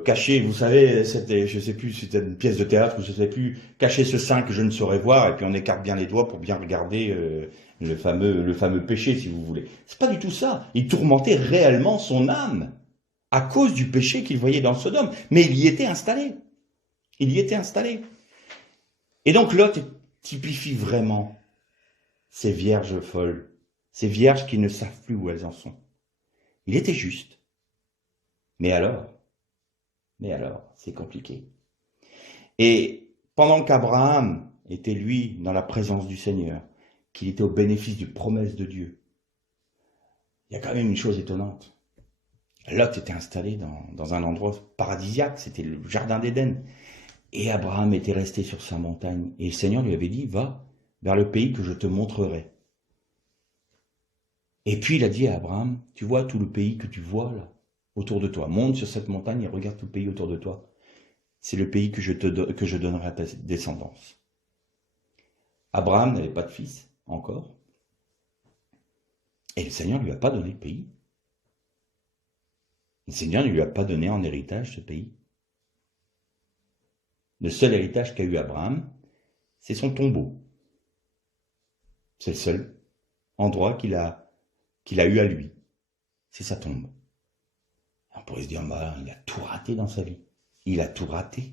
cacher, vous savez, je sais plus, c'était une pièce de théâtre, je sais plus, cacher ce sein que je ne saurais voir, et puis on écarte bien les doigts pour bien regarder le fameux péché, si vous voulez. C'est pas du tout ça. Il tourmentait réellement son âme à cause du péché qu'il voyait dans Sodome. Mais il y était installé. Il y était installé. Et donc Lot typifie vraiment ces vierges folles, ces vierges qui ne savent plus où elles en sont. Il était juste. Mais alors, c'est compliqué. Et pendant qu'Abraham était, lui, dans la présence du Seigneur, qu'il était au bénéfice des promesses de Dieu, il y a quand même une chose étonnante. Lot était installé dans un endroit paradisiaque, c'était le jardin d'Éden. Et Abraham était resté sur sa montagne. Et le Seigneur lui avait dit, va vers le pays que je te montrerai. Et puis il a dit à Abraham, tu vois tout le pays que tu vois là, autour de toi. Monte sur cette montagne et regarde tout le pays autour de toi. C'est le pays que je donnerai à ta descendance. Abraham n'avait pas de fils, encore. Et le Seigneur ne lui a pas donné le pays. Le Seigneur ne lui a pas donné en héritage ce pays. Le seul héritage qu'a eu Abraham, c'est son tombeau. C'est le seul endroit qu'il a eu à lui. C'est sa tombe. On pourrait se dire, il a tout raté dans sa vie. Il a tout raté.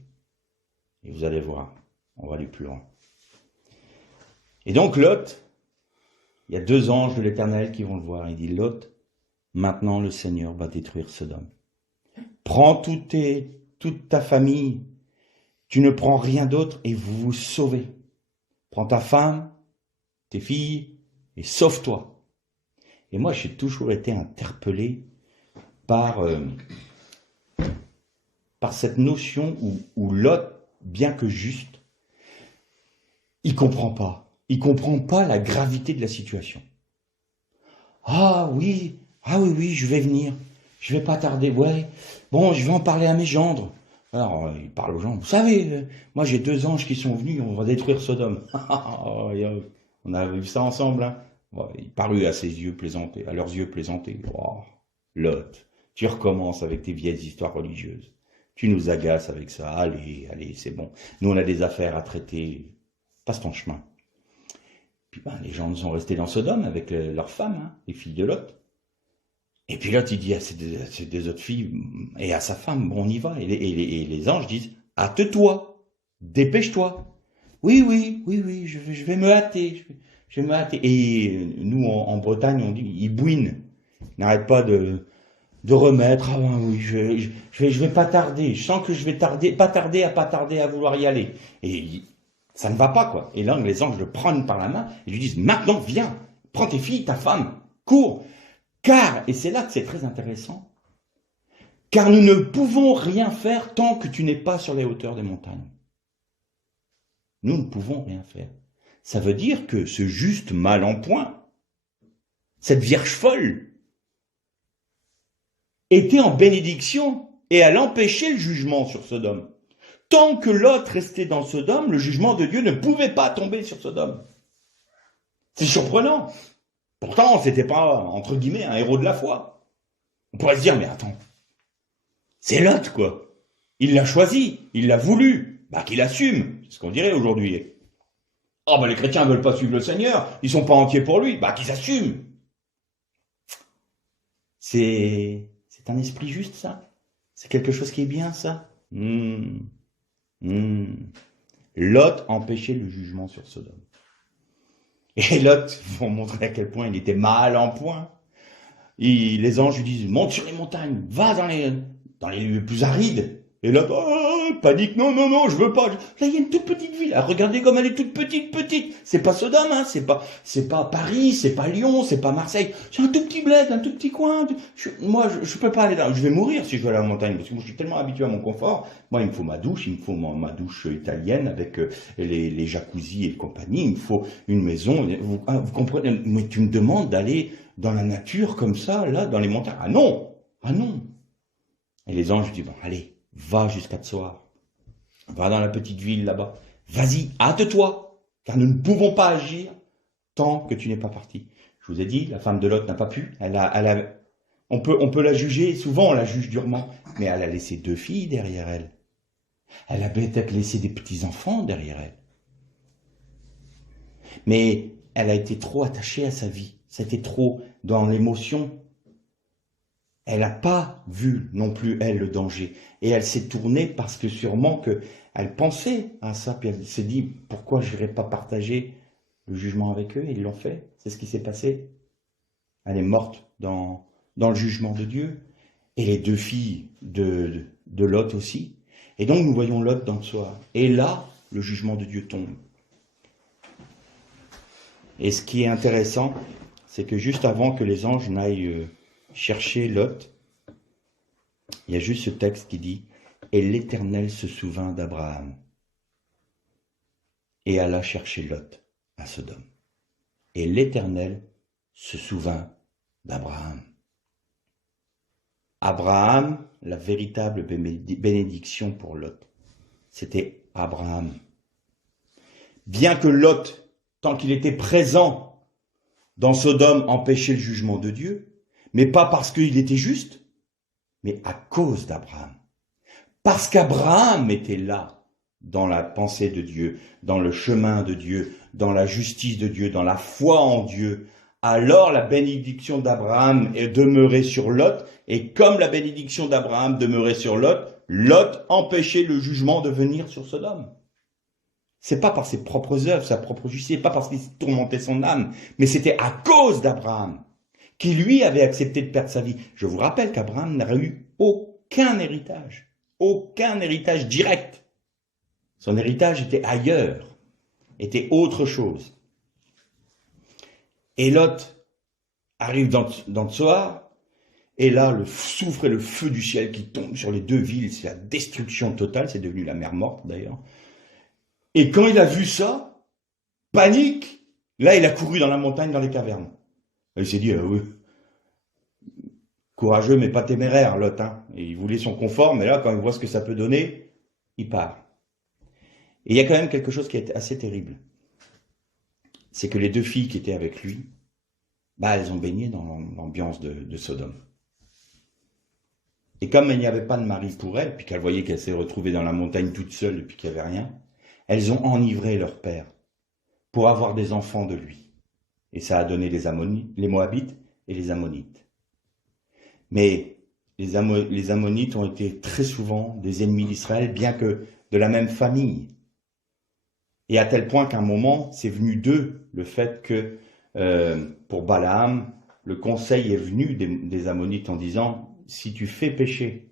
Et vous allez voir, on va aller plus loin. Et donc Lot, il y a 2 anges de l'Éternel qui vont le voir. Il dit, Lot, maintenant le Seigneur va détruire Sodome. Prends toute ta famille, tu ne prends rien d'autre et vous vous sauvez. Prends ta femme, tes filles et sauve-toi. Et moi, j'ai toujours été interpellé par cette notion où Lot, bien que juste, il comprend pas. Il comprend pas la gravité de la situation. Ah oui, je vais venir. je vais pas tarder, ouais. Bon, je vais en parler à mes gendres. Alors, il parle aux gens. Vous savez, moi j'ai 2 anges qui sont venus, on va détruire Sodome. On a vu ça ensemble, hein. Bon, il parut à ses yeux plaisanter, à leurs yeux plaisanter. Oh, Lot, tu recommences avec tes vieilles histoires religieuses. Tu nous agaces avec ça. Allez, allez, c'est bon. Nous, on a des affaires à traiter. Passe ton chemin. Puis ben, les gens sont restés dans Sodome avec leurs femmes, hein, les filles de Lot. Et puis Lot, il dit à ses 2 autres filles et à sa femme, bon, on y va. Et les anges disent, hâte-toi, dépêche-toi. Oui, oui, oui, oui, je vais me hâter, je vais me hâter. Et nous, en Bretagne, on dit, il bouine. Il n'arrête pas de remettre, ah ben oui, je vais pas tarder. Je sens que je vais tarder, pas tarder à vouloir y aller. Et ça ne va pas, quoi. Et là, les anges le prennent par la main et lui disent, maintenant, viens, prends tes filles, ta femme, cours. Car, et c'est là que c'est très intéressant, car nous ne pouvons rien faire tant que tu n'es pas sur les hauteurs des montagnes. Nous ne pouvons rien faire. Ça veut dire que ce juste mal en point, cette vierge folle, était en bénédiction et elle empêchait le jugement sur Sodome. Tant que Lot restait dans Sodome, le jugement de Dieu ne pouvait pas tomber sur Sodome. C'est surprenant. Pourtant, c'était pas, entre guillemets, un héros de la foi. On pourrait se dire, mais attends, c'est Lot, quoi. Il l'a choisi, il l'a voulu, bah qu'il assume, c'est ce qu'on dirait aujourd'hui. Ah bah les chrétiens veulent pas suivre le Seigneur, ils sont pas entiers pour lui, bah qu'ils assument. C'est un esprit juste, ça. C'est quelque chose qui est bien, ça. Lot empêchait le jugement sur Sodome. Et Lot, pour montrer à quel point il était mal en point, les anges lui disent, monte sur les montagnes, va dans les lieux plus arides. Et Lot, oh, panique, non, non, non, je veux pas. Là, il y a une toute petite ville. Regardez comme elle est toute petite. C'est pas Sodome, hein, c'est pas Paris, c'est pas Lyon, c'est pas Marseille. C'est un tout petit bled, un tout petit coin. Moi, je peux pas aller là. Je vais mourir si je vais aller à la montagne, parce que moi, je suis tellement habitué à mon confort. Moi, il me faut ma douche, il me faut ma douche italienne avec les jacuzzis et compagnie. Il me faut une maison. Vous comprenez? Mais tu me demandes d'aller dans la nature comme ça, là, dans les montagnes. Ah non! Ah non! Et les anges disent, bon, allez, va jusqu'à Tsoar. Va dans la petite ville là-bas. Vas-y, hâte-toi, car nous ne pouvons pas agir tant que tu n'es pas parti. Je vous ai dit, la femme de Lot n'a pas pu. On peut la juger, souvent on la juge durement, mais elle a laissé 2 filles derrière elle. Elle a peut-être laissé des petits-enfants derrière elle. Mais elle a été trop attachée à sa vie. C'était trop dans l'émotion. Elle n'a pas vu non plus, elle, le danger. Et elle s'est tournée parce que sûrement qu'elle pensait à ça. Puis elle s'est dit, pourquoi je n'irais pas partager le jugement avec eux? Et ils l'ont fait. C'est ce qui s'est passé. Elle est morte dans le jugement de Dieu. Et les 2 filles de Lot aussi. Et donc nous voyons Lot dans le soir. Et là, le jugement de Dieu tombe. Et ce qui est intéressant, c'est que juste avant que les anges n'aillent chercher Lot, il y a juste ce texte qui dit « Et l'Éternel se souvint d'Abraham et alla chercher Lot à Sodome. Et l'Éternel se souvint d'Abraham. » Abraham, la véritable bénédiction pour Lot, c'était Abraham. Bien que Lot, tant qu'il était présent dans Sodome, empêchait le jugement de Dieu, mais pas parce qu'il était juste, mais à cause d'Abraham. Parce qu'Abraham était là, dans la pensée de Dieu, dans le chemin de Dieu, dans la justice de Dieu, dans la foi en Dieu, alors la bénédiction d'Abraham est demeurée sur Lot, et comme la bénédiction d'Abraham demeurait sur Lot, Lot empêchait le jugement de venir sur Sodome. C'est pas par ses propres œuvres, sa propre justice, pas parce qu'il tourmentait son âme, mais c'était à cause d'Abraham, qui lui avait accepté de perdre sa vie. Je vous rappelle qu'Abraham n'a eu aucun héritage direct. Son héritage était ailleurs, était autre chose. Et Lot arrive dans Tsoar, et là, le soufre et le feu du ciel qui tombent sur les 2 villes, c'est la destruction totale, c'est devenu la mer morte d'ailleurs. Et quand il a vu ça, panique, là il a couru dans la montagne, dans les cavernes. Il s'est dit, oui, Courageux, mais pas téméraire, Lot. Hein. Et il voulait son confort, mais là, quand il voit ce que ça peut donner, il part. Et il y a quand même quelque chose qui est assez terrible. C'est que les deux filles qui étaient avec lui, elles ont baigné dans l'ambiance de Sodome. Et comme il n'y avait pas de mari pour elle, puis qu'elle voyait qu'elle s'est retrouvée dans la montagne toute seule et puis qu'il n'y avait rien, elles ont enivré leur père pour avoir des enfants de lui. Et ça a donné les Moabites et les Ammonites. Mais les Ammonites ont été très souvent des ennemis d'Israël, bien que de la même famille. Et à tel point qu'à un moment, c'est venu d'eux le fait que, pour Balaam, le conseil est venu des Ammonites en disant, si tu fais pécher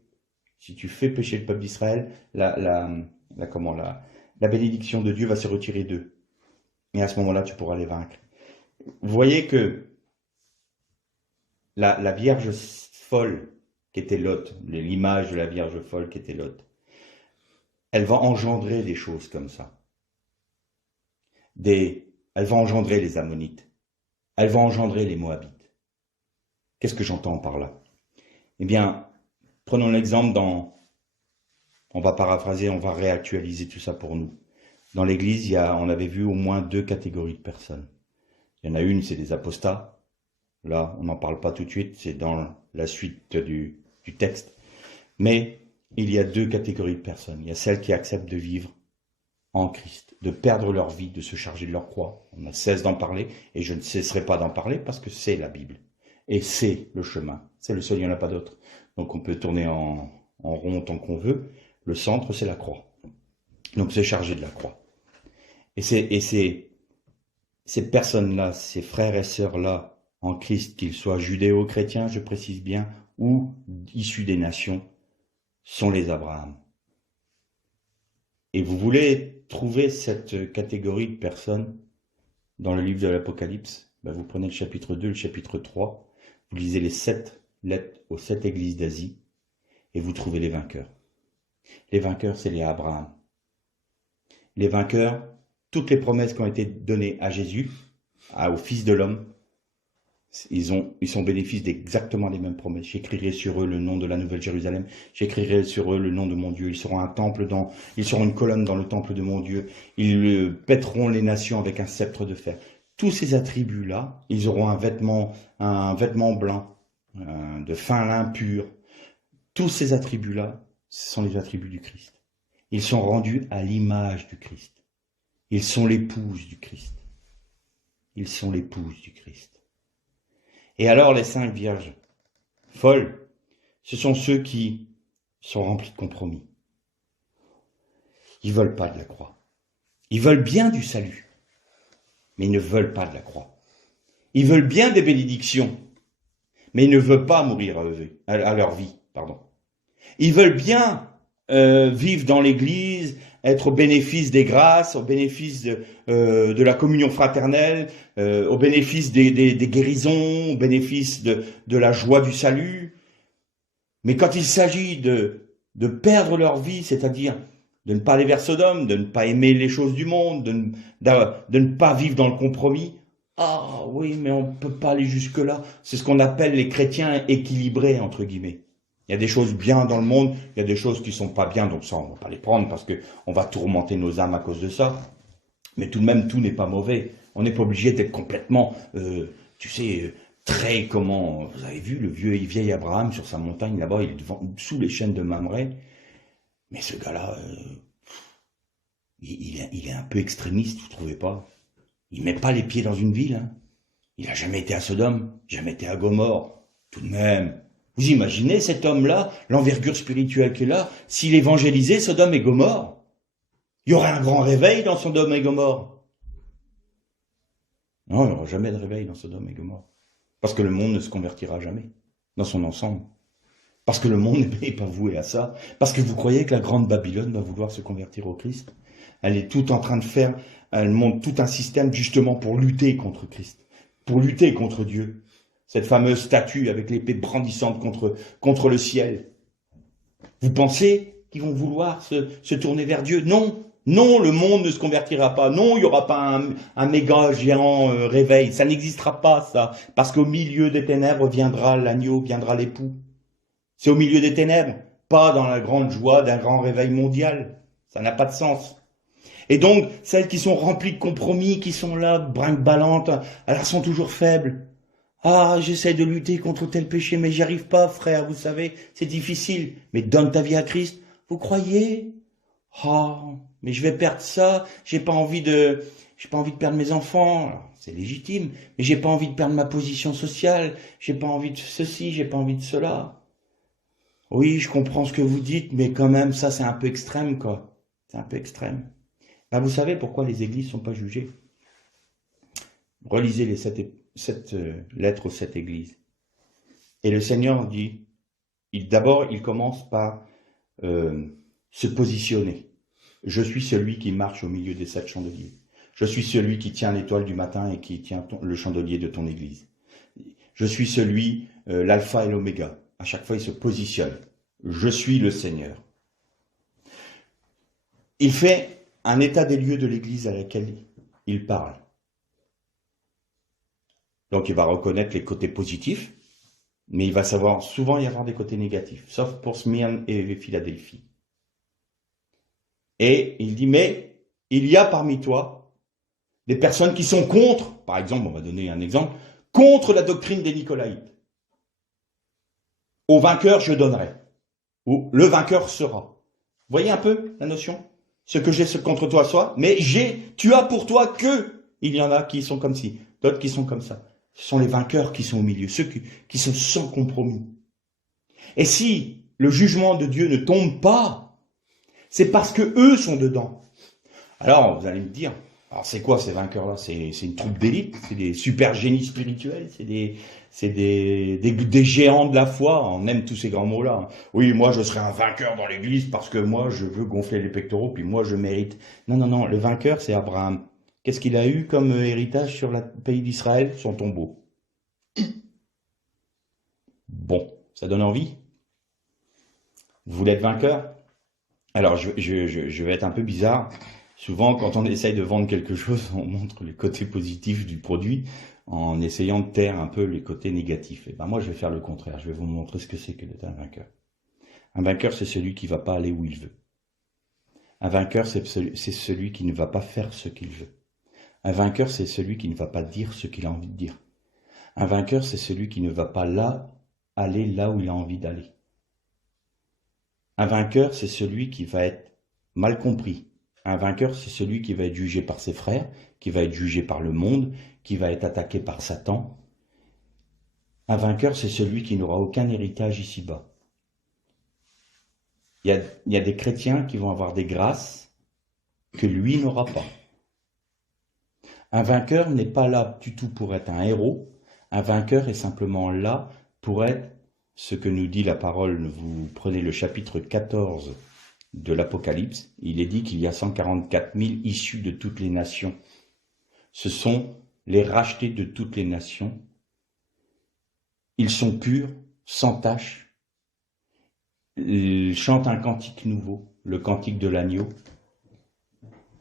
le peuple d'Israël, la bénédiction de Dieu va se retirer d'eux. Et à ce moment-là, tu pourras les vaincre. Vous voyez que la Vierge folle qui était Lot, l'image de la Vierge folle qui était Lot, elle va engendrer des choses comme ça. Elle va engendrer les Ammonites. Elle va engendrer les Moabites. Qu'est-ce que j'entends par là? Eh bien, prenons l'exemple on va paraphraser, on va réactualiser tout ça pour nous. Dans l'Église, on avait vu au moins 2 catégories de personnes. Il y en a une, c'est des apostats. Là, on n'en parle pas tout de suite, c'est dans la suite du texte. Mais il y a 2 catégories de personnes. Il y a celles qui acceptent de vivre en Christ, de perdre leur vie, de se charger de leur croix. On ne cesse d'en parler, et je ne cesserai pas d'en parler parce que c'est la Bible. Et c'est le chemin. C'est le seul, il n'y en a pas d'autre. Donc on peut tourner en rond tant qu'on veut. Le centre, c'est la croix. Donc c'est chargé de la croix. Et ces personnes-là, ces frères et sœurs-là, en Christ, qu'ils soient judéo-chrétiens, je précise bien, ou issus des nations, sont les Abraham. Et vous voulez trouver cette catégorie de personnes dans le livre de l'Apocalypse, vous prenez le chapitre 2, le chapitre 3, vous lisez les 7 lettres aux 7 églises d'Asie, et vous trouvez les vainqueurs. Les vainqueurs, c'est les Abraham. Les vainqueurs, toutes les promesses qui ont été données à Jésus, au Fils de l'homme, ils sont bénéfices d'exactement les mêmes promesses. J'écrirai sur eux le nom de la Nouvelle Jérusalem, j'écrirai sur eux le nom de mon Dieu. Ils seront ils seront une colonne dans le temple de mon Dieu. Ils pèteront les nations avec un sceptre de fer. Tous ces attributs-là, ils auront un vêtement blanc, de fin lin pur. Tous ces attributs-là, ce sont les attributs du Christ. Ils sont rendus à l'image du Christ. Ils sont l'épouse du Christ. Ils sont l'épouse du Christ. Et alors les 5 vierges folles, ce sont ceux qui sont remplis de compromis. Ils veulent pas de la croix. Ils veulent bien du salut, mais ils ne veulent pas de la croix. Ils veulent bien des bénédictions, mais ils ne veulent pas mourir à leur vie. Ils veulent bien vivre dans l'Église, être au bénéfice des grâces, au bénéfice de la communion fraternelle, au bénéfice des guérisons, au bénéfice de la joie du salut. Mais quand il s'agit de perdre leur vie, c'est-à-dire de ne pas aller vers Sodome, de ne pas aimer les choses du monde, de ne pas vivre dans le compromis, ah oui, mais on ne peut pas aller jusque-là. C'est ce qu'on appelle les chrétiens équilibrés, entre guillemets. Il y a des choses bien dans le monde, il y a des choses qui sont pas bien, donc ça, on va pas les prendre parce que on va tourmenter nos âmes à cause de ça. Mais tout de même, tout n'est pas mauvais. On n'est pas obligé d'être complètement, très comment... Vous avez vu le vieil Abraham sur sa montagne là-bas, il est sous les chaînes de Mamré. Mais ce gars-là, il est un peu extrémiste, vous trouvez pas? Il met pas les pieds dans une ville. Hein. Il a jamais été à Sodome, jamais été à Gomorrhe. Tout de même... Vous imaginez cet homme-là, l'envergure spirituelle qu'il a, s'il évangélisait Sodome et Gomorrhe? Il y aurait un grand réveil dans Sodome et Gomorrhe. Non, il n'y aura jamais de réveil dans Sodome et Gomorrhe. Parce que le monde ne se convertira jamais, dans son ensemble. Parce que le monde n'est pas voué à ça. Parce que vous croyez que la grande Babylone va vouloir se convertir au Christ? Elle est tout en train de faire, elle monte tout un système justement pour lutter contre Christ, pour lutter contre Dieu. Cette fameuse statue avec l'épée brandissante contre le ciel. Vous pensez qu'ils vont vouloir se tourner vers Dieu? Non, Non, le monde ne se convertira pas. Non, il n'y aura pas un méga géant réveil. Ça n'existera pas, ça. Parce qu'au milieu des ténèbres viendra l'agneau, viendra l'époux. C'est au milieu des ténèbres, pas dans la grande joie d'un grand réveil mondial. Ça n'a pas de sens. Et donc, celles qui sont remplies de compromis, qui sont là, brinque-ballantes, elles sont toujours faibles. Ah, j'essaie de lutter contre tel péché, mais j'y arrive pas, frère, vous savez, c'est difficile. Mais donne ta vie à Christ. Vous croyez? Ah, mais je vais perdre ça, j'ai pas envie de perdre mes enfants. Alors, c'est légitime, mais j'ai pas envie de perdre ma position sociale, j'ai pas envie de ceci, j'ai pas envie de cela. Oui, je comprends ce que vous dites, mais quand même, ça, c'est un peu extrême, quoi. C'est un peu extrême. Ben, vous savez pourquoi les églises sont pas jugées? Relisez les sept lettres aux 7 églises. Et le Seigneur dit, d'abord, il commence par se positionner. Je suis celui qui marche au milieu des 7 chandeliers. Je suis celui qui tient l'étoile du matin et qui tient le chandelier de ton église. Je suis celui, l'alpha et l'oméga. À chaque fois, il se positionne. Je suis le Seigneur. Il fait un état des lieux de l'église à laquelle il parle. Donc, il va reconnaître les côtés positifs, mais il va savoir souvent y avoir des côtés négatifs, sauf pour Smyrne et Philadelphie. Et il dit, mais il y a parmi toi des personnes qui sont contre, par exemple, on va donner un exemple, contre la doctrine des Nicolaïtes. Au vainqueur, je donnerai. Ou le vainqueur sera. Voyez un peu la notion? Ce que j'ai contre toi soit, mais tu as pour toi que, il y en a qui sont comme ci, d'autres qui sont comme ça. Ce sont les vainqueurs qui sont au milieu, ceux qui sont sans compromis. Et si le jugement de Dieu ne tombe pas, c'est parce que eux sont dedans. Alors, vous allez me dire, alors c'est quoi ces vainqueurs-là? C'est une troupe d'élite, c'est des super génies spirituels, c'est des géants de la foi. On aime tous ces grands mots-là. Oui, moi je serai un vainqueur dans l'église parce que moi je veux gonfler les pectoraux, puis moi je mérite. Non, non, non, le vainqueur c'est Abraham. Qu'est-ce qu'il a eu comme héritage sur le pays d'Israël? Son tombeau. Bon, ça donne envie? Vous voulez être vainqueur? Alors, je vais être un peu bizarre. Souvent, quand on essaye de vendre quelque chose, on montre les côtés positifs du produit en essayant de taire un peu les côtés négatifs. Et ben moi, je vais faire le contraire. Je vais vous montrer ce que c'est que d'être un vainqueur. Un vainqueur, c'est celui qui ne va pas aller où il veut. Un vainqueur, c'est celui qui ne va pas faire ce qu'il veut. Un vainqueur, c'est celui qui ne va pas dire ce qu'il a envie de dire. Un vainqueur, c'est celui qui ne va pas aller là où il a envie d'aller. Un vainqueur, c'est celui qui va être mal compris. Un vainqueur, c'est celui qui va être jugé par ses frères, qui va être jugé par le monde, qui va être attaqué par Satan. Un vainqueur, c'est celui qui n'aura aucun héritage ici-bas. Il y a des chrétiens qui vont avoir des grâces que lui n'aura pas. Un vainqueur n'est pas là du tout pour être un héros. Un vainqueur est simplement là pour être ce que nous dit la parole. Vous prenez le chapitre 14 de l'Apocalypse. Il est dit qu'il y a 144 000 issus de toutes les nations. Ce sont les rachetés de toutes les nations. Ils sont purs, sans tache. Ils chantent un cantique nouveau, le cantique de l'agneau.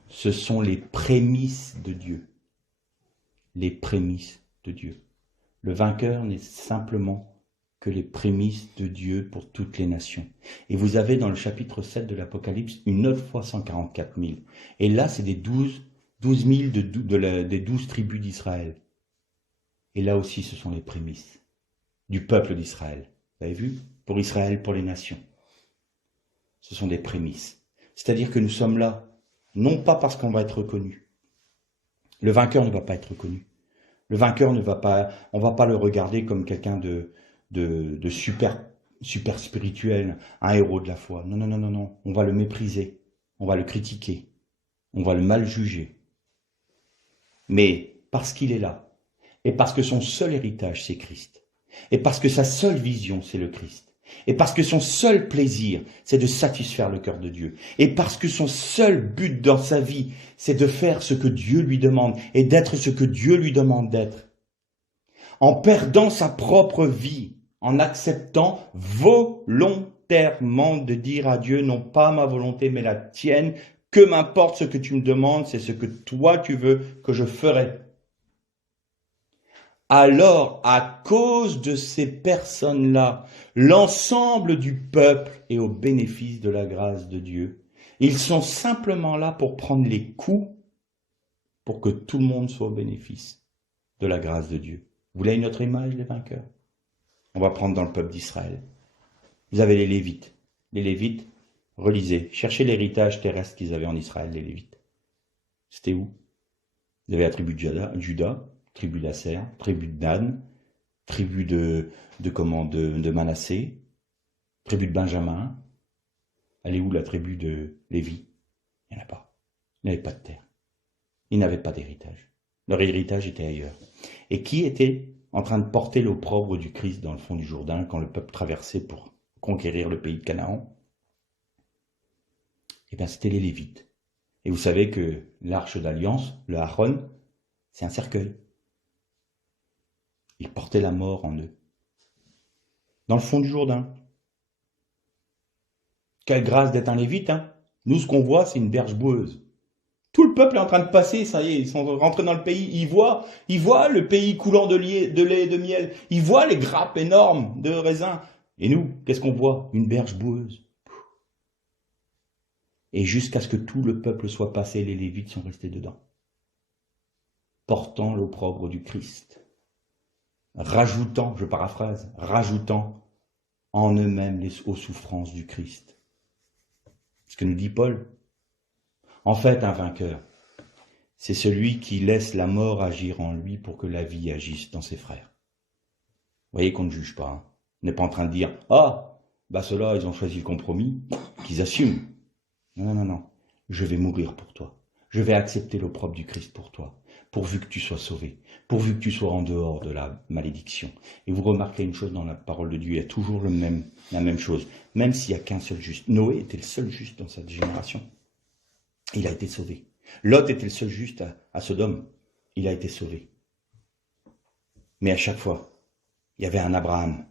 Ce sont les prémices de Dieu. Les prémices de Dieu. Le vainqueur n'est simplement que les prémices de Dieu pour toutes les nations. Et vous avez dans le chapitre 7 de l'Apocalypse une autre fois 144 000. Et là, c'est des 12 000 des 12 tribus d'Israël. Et là aussi, ce sont les prémices du peuple d'Israël. Vous avez vu? Pour Israël, pour les nations. Ce sont des prémices. C'est-à-dire que nous sommes là, non pas parce qu'on va être reconnu. Le vainqueur ne va pas être reconnu. Le vainqueur ne va pas, on va pas le regarder comme quelqu'un de super spirituel, un héros de la foi. Non, non, non, non, non. On va le mépriser. On va le critiquer. On va le mal juger. Mais parce qu'il est là, et parce que son seul héritage, c'est Christ, et parce que sa seule vision, c'est le Christ, et parce que son seul plaisir, c'est de satisfaire le cœur de Dieu, et parce que son seul but dans sa vie, c'est de faire ce que Dieu lui demande, et d'être ce que Dieu lui demande d'être, en perdant sa propre vie, en acceptant volontairement de dire à Dieu, non pas ma volonté, mais la tienne, Que m'importe ce que tu me demandes, c'est ce que toi tu veux que je ferai. Alors, à cause de ces personnes-là, l'ensemble du peuple est au bénéfice de la grâce de Dieu. Ils sont simplement là pour prendre les coups pour que tout le monde soit au bénéfice de la grâce de Dieu. Vous voulez une autre image, les vainqueurs? On va prendre dans le peuple d'Israël. Vous avez les Lévites. Les Lévites, relisez, cherchez l'héritage terrestre qu'ils avaient en Israël, les Lévites. C'était où? Vous avez la tribu de Juda, tribu d'Asser, tribu de Dan, tribu de Manassé, tribu de Benjamin. Elle est où la tribu de Lévi? Il n'y en a pas. Il n'y avait pas de terre. Ils n'avaient pas d'héritage. Leur héritage était ailleurs. Et qui était en train de porter l'opprobre du Christ dans le fond du Jourdain quand le peuple traversait pour conquérir le pays de Canaan? Eh bien, c'était les Lévites. Et vous savez que l'arche d'alliance, le Aaron, c'est un cercueil. Ils portaient la mort en eux. Dans le fond du Jourdain. Quelle grâce d'être un Lévite, hein? Nous, ce qu'on voit, c'est une berge boueuse. Tout le peuple est en train de passer, ça y est, ils sont rentrés dans le pays. Ils voient le pays coulant de lait et de miel. Ils voient les grappes énormes de raisins. Et nous, qu'est-ce qu'on voit? Une berge boueuse. Et jusqu'à ce que tout le peuple soit passé, les Lévites sont restés dedans, portant l'opprobre du Christ, rajoutant, je paraphrase, rajoutant en eux-mêmes aux souffrances du Christ. Ce que nous dit Paul. En fait, un vainqueur, c'est celui qui laisse la mort agir en lui pour que la vie agisse dans ses frères. Vous voyez qu'on ne juge pas. Hein. On n'est pas en train de dire « Ah, bah ceux-là, ils ont choisi le compromis, qu'ils assument. » Non, non, non. Je vais mourir pour toi. Je vais accepter l'opprobre du Christ pour toi, pourvu que tu sois sauvé, pourvu que tu sois en dehors de la malédiction. Et vous remarquez une chose dans la parole de Dieu, il y a toujours la même chose, même s'il n'y a qu'un seul juste. Noé était le seul juste dans cette génération. Il a été sauvé. Lot était le seul juste à Sodome. Il a été sauvé. Mais à chaque fois, il y avait un Abraham.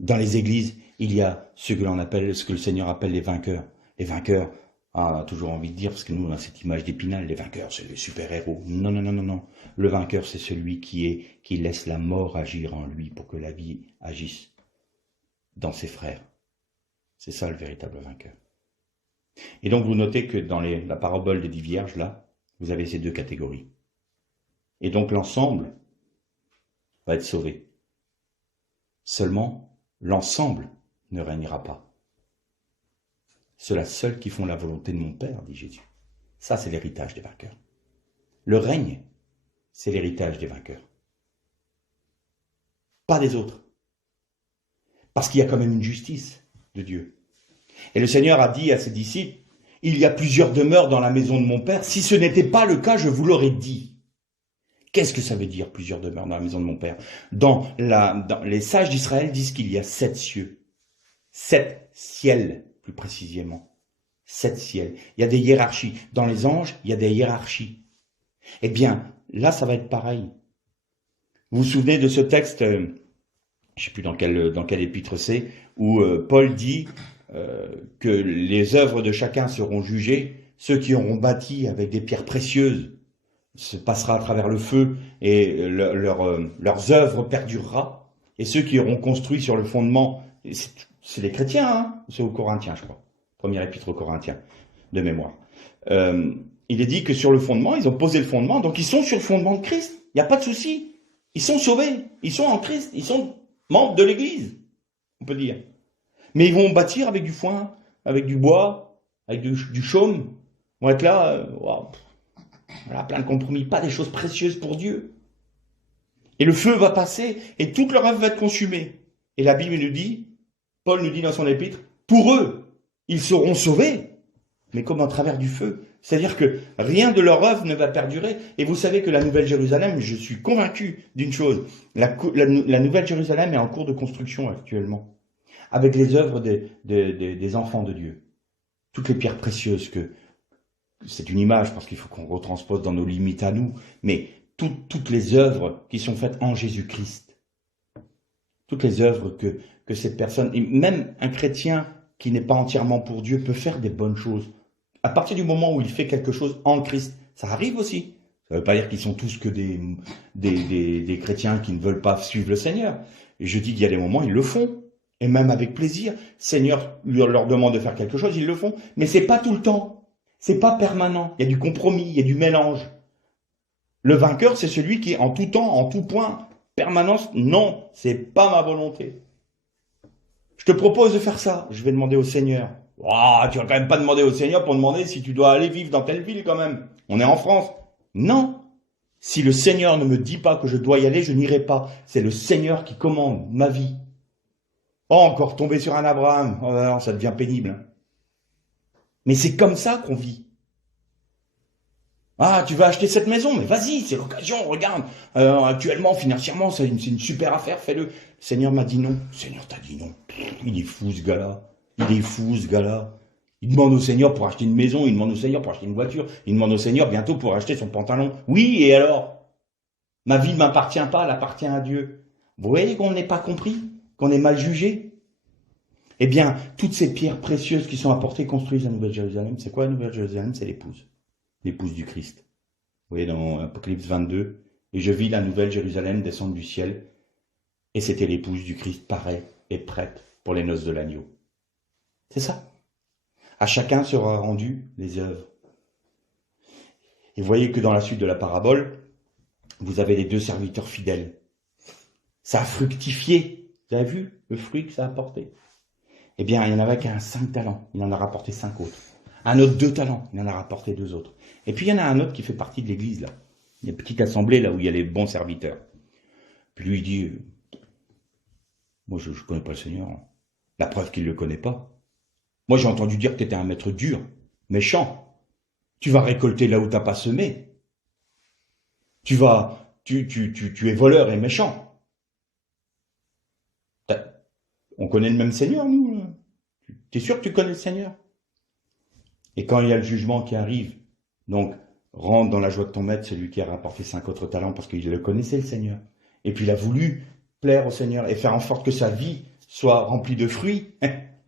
Dans les églises, il y a ce que le Seigneur appelle les vainqueurs. Les vainqueurs, on a toujours envie de dire, parce que nous on a cette image d'Épinal, les vainqueurs c'est les super-héros. Non, non, non, non, non. Le vainqueur c'est celui qui laisse la mort agir en lui pour que la vie agisse dans ses frères. C'est ça le véritable vainqueur. Et donc vous notez que dans la parabole des 10 vierges, là, vous avez ces deux catégories. Et donc l'ensemble va être sauvé. Seulement, l'ensemble ne régnera pas. Ceux-là seuls qui font la volonté de mon Père, dit Jésus. Ça, c'est l'héritage des vainqueurs. Le règne, c'est l'héritage des vainqueurs. Pas des autres. Parce qu'il y a quand même une justice de Dieu. Et le Seigneur a dit à ses disciples, « Il y a plusieurs demeures dans la maison de mon Père. Si ce n'était pas le cas, je vous l'aurais dit. » Qu'est-ce que ça veut dire, plusieurs demeures dans la maison de mon Père? Les sages d'Israël disent qu'il y a 7 cieux. 7 ciels, plus précisément. 7 ciels. Il y a des hiérarchies. Dans les anges, il y a des hiérarchies. Eh bien, là, ça va être pareil. Vous vous souvenez de ce texte, je ne sais plus dans quel épître c'est, où Paul dit que les œuvres de chacun seront jugées. Ceux qui auront bâti avec des pierres précieuses se passera à travers le feu et leurs œuvres perdurera. Et ceux qui auront construit sur le fondement, c'est les chrétiens, hein, c'est aux Corinthiens, je crois. Premier épître aux Corinthiens, de mémoire. Il est dit que sur le fondement, ils ont posé le fondement, donc ils sont sur le fondement de Christ. Il n'y a pas de souci. Ils sont sauvés. Ils sont en Christ. Ils sont membres de l'Église, on peut dire. Mais ils vont bâtir avec du foin, avec du bois, avec du chaume. Ils vont être là, voilà, plein de compromis, pas des choses précieuses pour Dieu. Et le feu va passer et toute leur œuvre va être consumée. Et la Bible nous dit, Paul nous dit dans son épître, pour eux, ils seront sauvés, mais comme à travers du feu. C'est-à-dire que rien de leur œuvre ne va perdurer. Et vous savez que la Nouvelle Jérusalem, je suis convaincu d'une chose, la Nouvelle Jérusalem est en cours de construction actuellement, avec les œuvres des enfants de Dieu. Toutes les pierres précieuses c'est une image parce qu'il faut qu'on retranspose dans nos limites à nous, mais toutes les œuvres qui sont faites en Jésus-Christ, toutes les œuvres que cette personne, et même un chrétien qui n'est pas entièrement pour Dieu, peut faire des bonnes choses À partir du moment où il fait quelque chose en Christ, ça arrive aussi. Ça ne veut pas dire qu'ils sont tous que des chrétiens qui ne veulent pas suivre le Seigneur. Et je dis qu'il y a des moments, ils le font. Et même avec plaisir. Seigneur leur demande de faire quelque chose, ils le font. Mais c'est pas tout le temps. C'est pas permanent. Il y a du compromis, il y a du mélange. Le vainqueur, c'est celui qui, en tout temps, en tout point, permanence, non, c'est pas ma volonté. Je te propose de faire ça. Je vais demander au Seigneur. Oh, tu vas quand même pas demander au Seigneur pour demander si tu dois aller vivre dans telle ville quand même. On est en France. Non. Si le Seigneur ne me dit pas que je dois y aller, je n'irai pas. C'est le Seigneur qui commande ma vie. Oh, encore tomber sur un Abraham. Oh, non, ça devient pénible. Mais c'est comme ça qu'on vit. Ah, tu vas acheter cette maison, mais vas-y, c'est l'occasion, regarde. Actuellement, financièrement, c'est une super affaire, fais-le. Le Seigneur m'a dit non. Le Seigneur t'a dit non. Il est fou, ce gars-là. Il est fou, ce gars-là. Il demande au Seigneur pour acheter une maison, il demande au Seigneur pour acheter une voiture, il demande au Seigneur bientôt pour acheter son pantalon. Oui, et alors? Ma vie ne m'appartient pas, elle appartient à Dieu. Vous voyez qu'on n'est pas compris, qu'on est mal jugé? Eh bien, toutes ces pierres précieuses qui sont apportées construisent la Nouvelle Jérusalem. C'est quoi la Nouvelle Jérusalem? C'est l'épouse. L'épouse du Christ. Vous voyez dans Apocalypse 22, et je vis la Nouvelle Jérusalem descendre du ciel, et c'était l'épouse du Christ parée et prête pour les noces de l'agneau. C'est ça. À chacun sera rendu les œuvres. Et vous voyez que dans la suite de la parabole, vous avez les deux serviteurs fidèles. Ça a fructifié. Vous avez vu le fruit que ça a apporté? Eh bien, il y en avait qu'un 5 talents. Il en a rapporté 5 autres. Un autre 2 talents. Il en a rapporté 2 autres. Et puis, il y en a un autre qui fait partie de l'église, là. Il y a une petite assemblée, là, où il y a les bons serviteurs. Puis lui, il dit, moi, je ne connais pas le Seigneur. La preuve qu'il ne le connaît pas. Moi, j'ai entendu dire que tu étais un maître dur, méchant. Tu vas récolter là où tu n'as pas semé. Tu es voleur et méchant. On connaît le même Seigneur, nous. Tu es sûr que tu connais le Seigneur? Et quand il y a le jugement qui arrive, donc, rentre dans la joie de ton maître, celui qui a rapporté 5 autres talents, parce qu'il le connaissait, le Seigneur. Et puis il a voulu plaire au Seigneur et faire en sorte que sa vie soit remplie de fruits,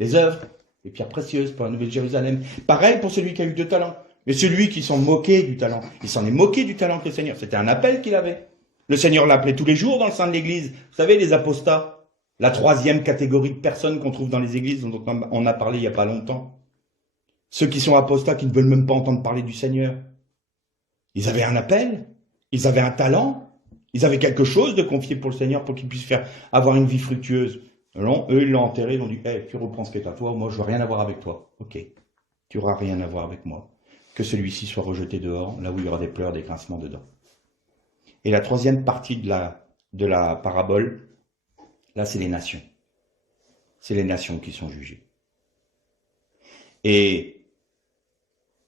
les œuvres, les pierres précieuses pour la Nouvelle Jérusalem. Pareil pour celui qui a eu 2 talents. Mais celui qui s'en moquait du talent, il s'en est moqué du talent que le Seigneur. C'était un appel qu'il avait. Le Seigneur l'appelait tous les jours dans le sein de l'Église. Vous savez, les apostats, la 3e catégorie de personnes qu'on trouve dans les églises, dont on a parlé il n'y a pas longtemps. Ceux qui sont apostats, qui ne veulent même pas entendre parler du Seigneur. Ils avaient un appel, ils avaient un talent, ils avaient quelque chose de confié pour le Seigneur pour qu'il puisse avoir une vie fructueuse. Alors, eux, ils l'ont enterré, ils ont dit, hey, tu reprends ce qui est à toi, moi je veux rien avoir avec toi. Ok, tu n'auras rien à voir avec moi. Que celui-ci soit rejeté dehors, là où il y aura des pleurs, des grincements dedans. Et la 3e partie de la parabole, là c'est les nations. C'est les nations qui sont jugées. Et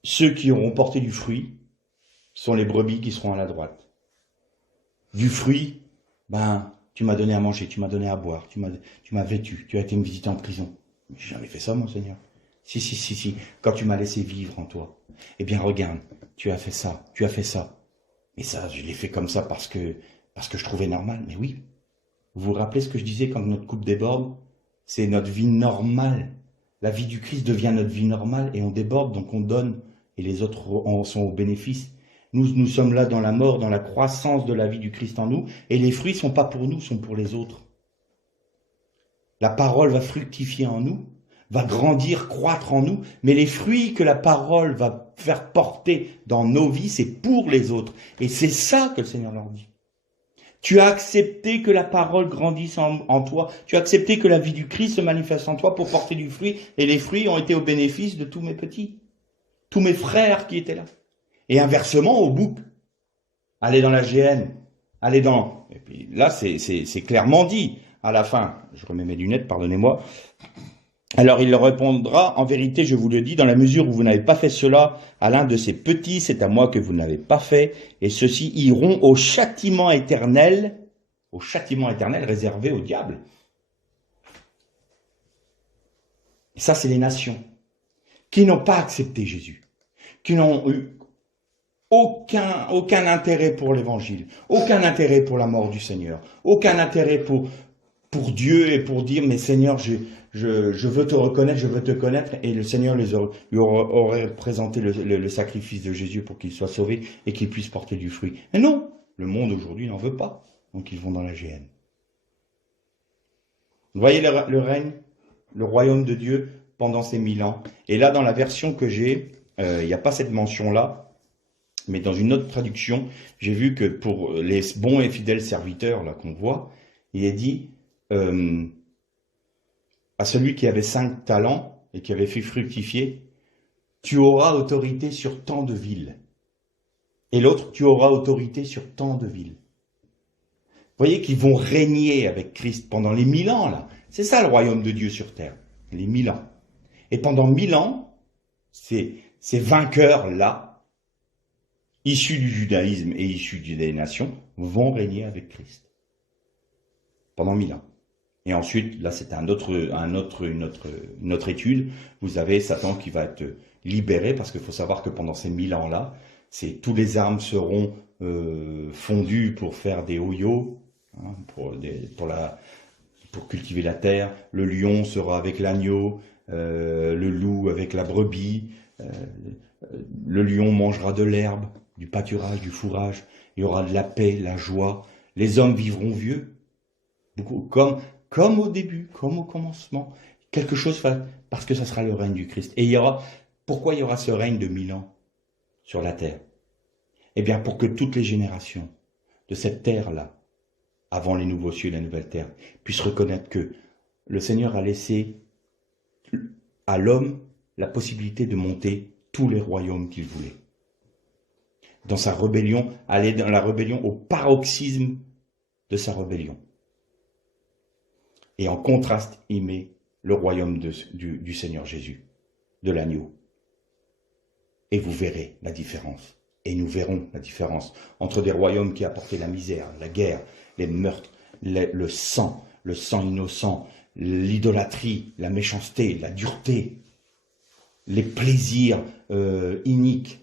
ceux qui auront porté du fruit sont les brebis qui seront à la droite. Du fruit, tu m'as donné à manger, tu m'as donné à boire, tu m'as vêtu, tu as été me visiter en prison. J'ai jamais fait ça, mon Seigneur. Si, quand tu m'as laissé vivre en toi. Eh bien, regarde, tu as fait ça, tu as fait ça. Mais ça, je l'ai fait comme ça parce que je trouvais normal. Mais oui, vous vous rappelez ce que je disais quand notre coupe déborde? C'est notre vie normale. La vie du Christ devient notre vie normale et on déborde, donc on donne. Et les autres en sont au bénéfice. Nous sommes là dans la mort, dans la croissance de la vie du Christ en nous. Et les fruits ne sont pas pour nous, sont pour les autres. La parole va fructifier en nous, va grandir, croître en nous. Mais les fruits que la parole va faire porter dans nos vies, c'est pour les autres. Et c'est ça que le Seigneur leur dit. Tu as accepté que la parole grandisse en toi. Tu as accepté que la vie du Christ se manifeste en toi pour porter du fruit. Et les fruits ont été au bénéfice de tous mes petits. Tous mes frères qui étaient là. Et inversement, au bouc. Allez dans la GN. Allez dans... Et puis là, c'est clairement dit. À la fin, je remets mes lunettes, pardonnez-moi. Alors il leur répondra, en vérité, je vous le dis, dans la mesure où vous n'avez pas fait cela à l'un de ces petits, c'est à moi que vous n'avez pas fait, et ceux-ci iront au châtiment éternel réservé au diable. Et ça, c'est les nations qui n'ont pas accepté Jésus, qui n'ont eu aucun intérêt pour l'évangile, aucun intérêt pour la mort du Seigneur, aucun intérêt pour Dieu et pour dire, mais Seigneur, je veux te reconnaître, je veux te connaître, et le Seigneur lui aurait présenté le sacrifice de Jésus pour qu'il soit sauvé et qu'il puisse porter du fruit. Mais non, le monde aujourd'hui n'en veut pas, donc ils vont dans la géhenne. Vous voyez le règne, le royaume de Dieu pendant ces 1000 ans. Et là, dans la version que j'ai, il n'y a pas cette mention-là, mais dans une autre traduction, j'ai vu que pour les bons et fidèles serviteurs là qu'on voit, il est dit à celui qui avait 5 talents et qui avait fait fructifier, tu auras autorité sur tant de villes. Et l'autre, tu auras autorité sur tant de villes. Vous voyez qu'ils vont régner avec Christ pendant les 1000 ans, là. C'est ça le royaume de Dieu sur terre, les 1000 ans. Et pendant 1000 ans, ces vainqueurs-là, issus du judaïsme et issus des nations, vont régner avec Christ. Pendant 1000 ans. Et ensuite, là c'est une autre étude, vous avez Satan qui va être libéré, parce qu'il faut savoir que pendant ces 1000 ans-là, tous les armes seront fondues pour faire des hoyos, hein, pour cultiver la terre, le lion sera avec l'agneau, le loup avec la brebis, le lion mangera de l'herbe, du pâturage, du fourrage, il y aura de la paix, la joie, les hommes vivront vieux, beaucoup, comme au début, comme au commencement, quelque chose, parce que ça sera le règne du Christ. Et pourquoi il y aura ce règne de 1000 ans sur la terre? Eh bien, pour que toutes les générations de cette terre-là, avant les nouveaux cieux et la nouvelle terre, puissent reconnaître que le Seigneur a laissé à l'homme la possibilité de monter tous les royaumes qu'il voulait. Dans sa rébellion, aller dans la rébellion au paroxysme de sa rébellion. Et en contraste, il met le royaume du Seigneur Jésus, de l'agneau. Et vous verrez la différence. Et nous verrons la différence entre des royaumes qui apportaient la misère, la guerre, les meurtres, le sang innocent, l'idolâtrie, la méchanceté, la dureté, les plaisirs iniques,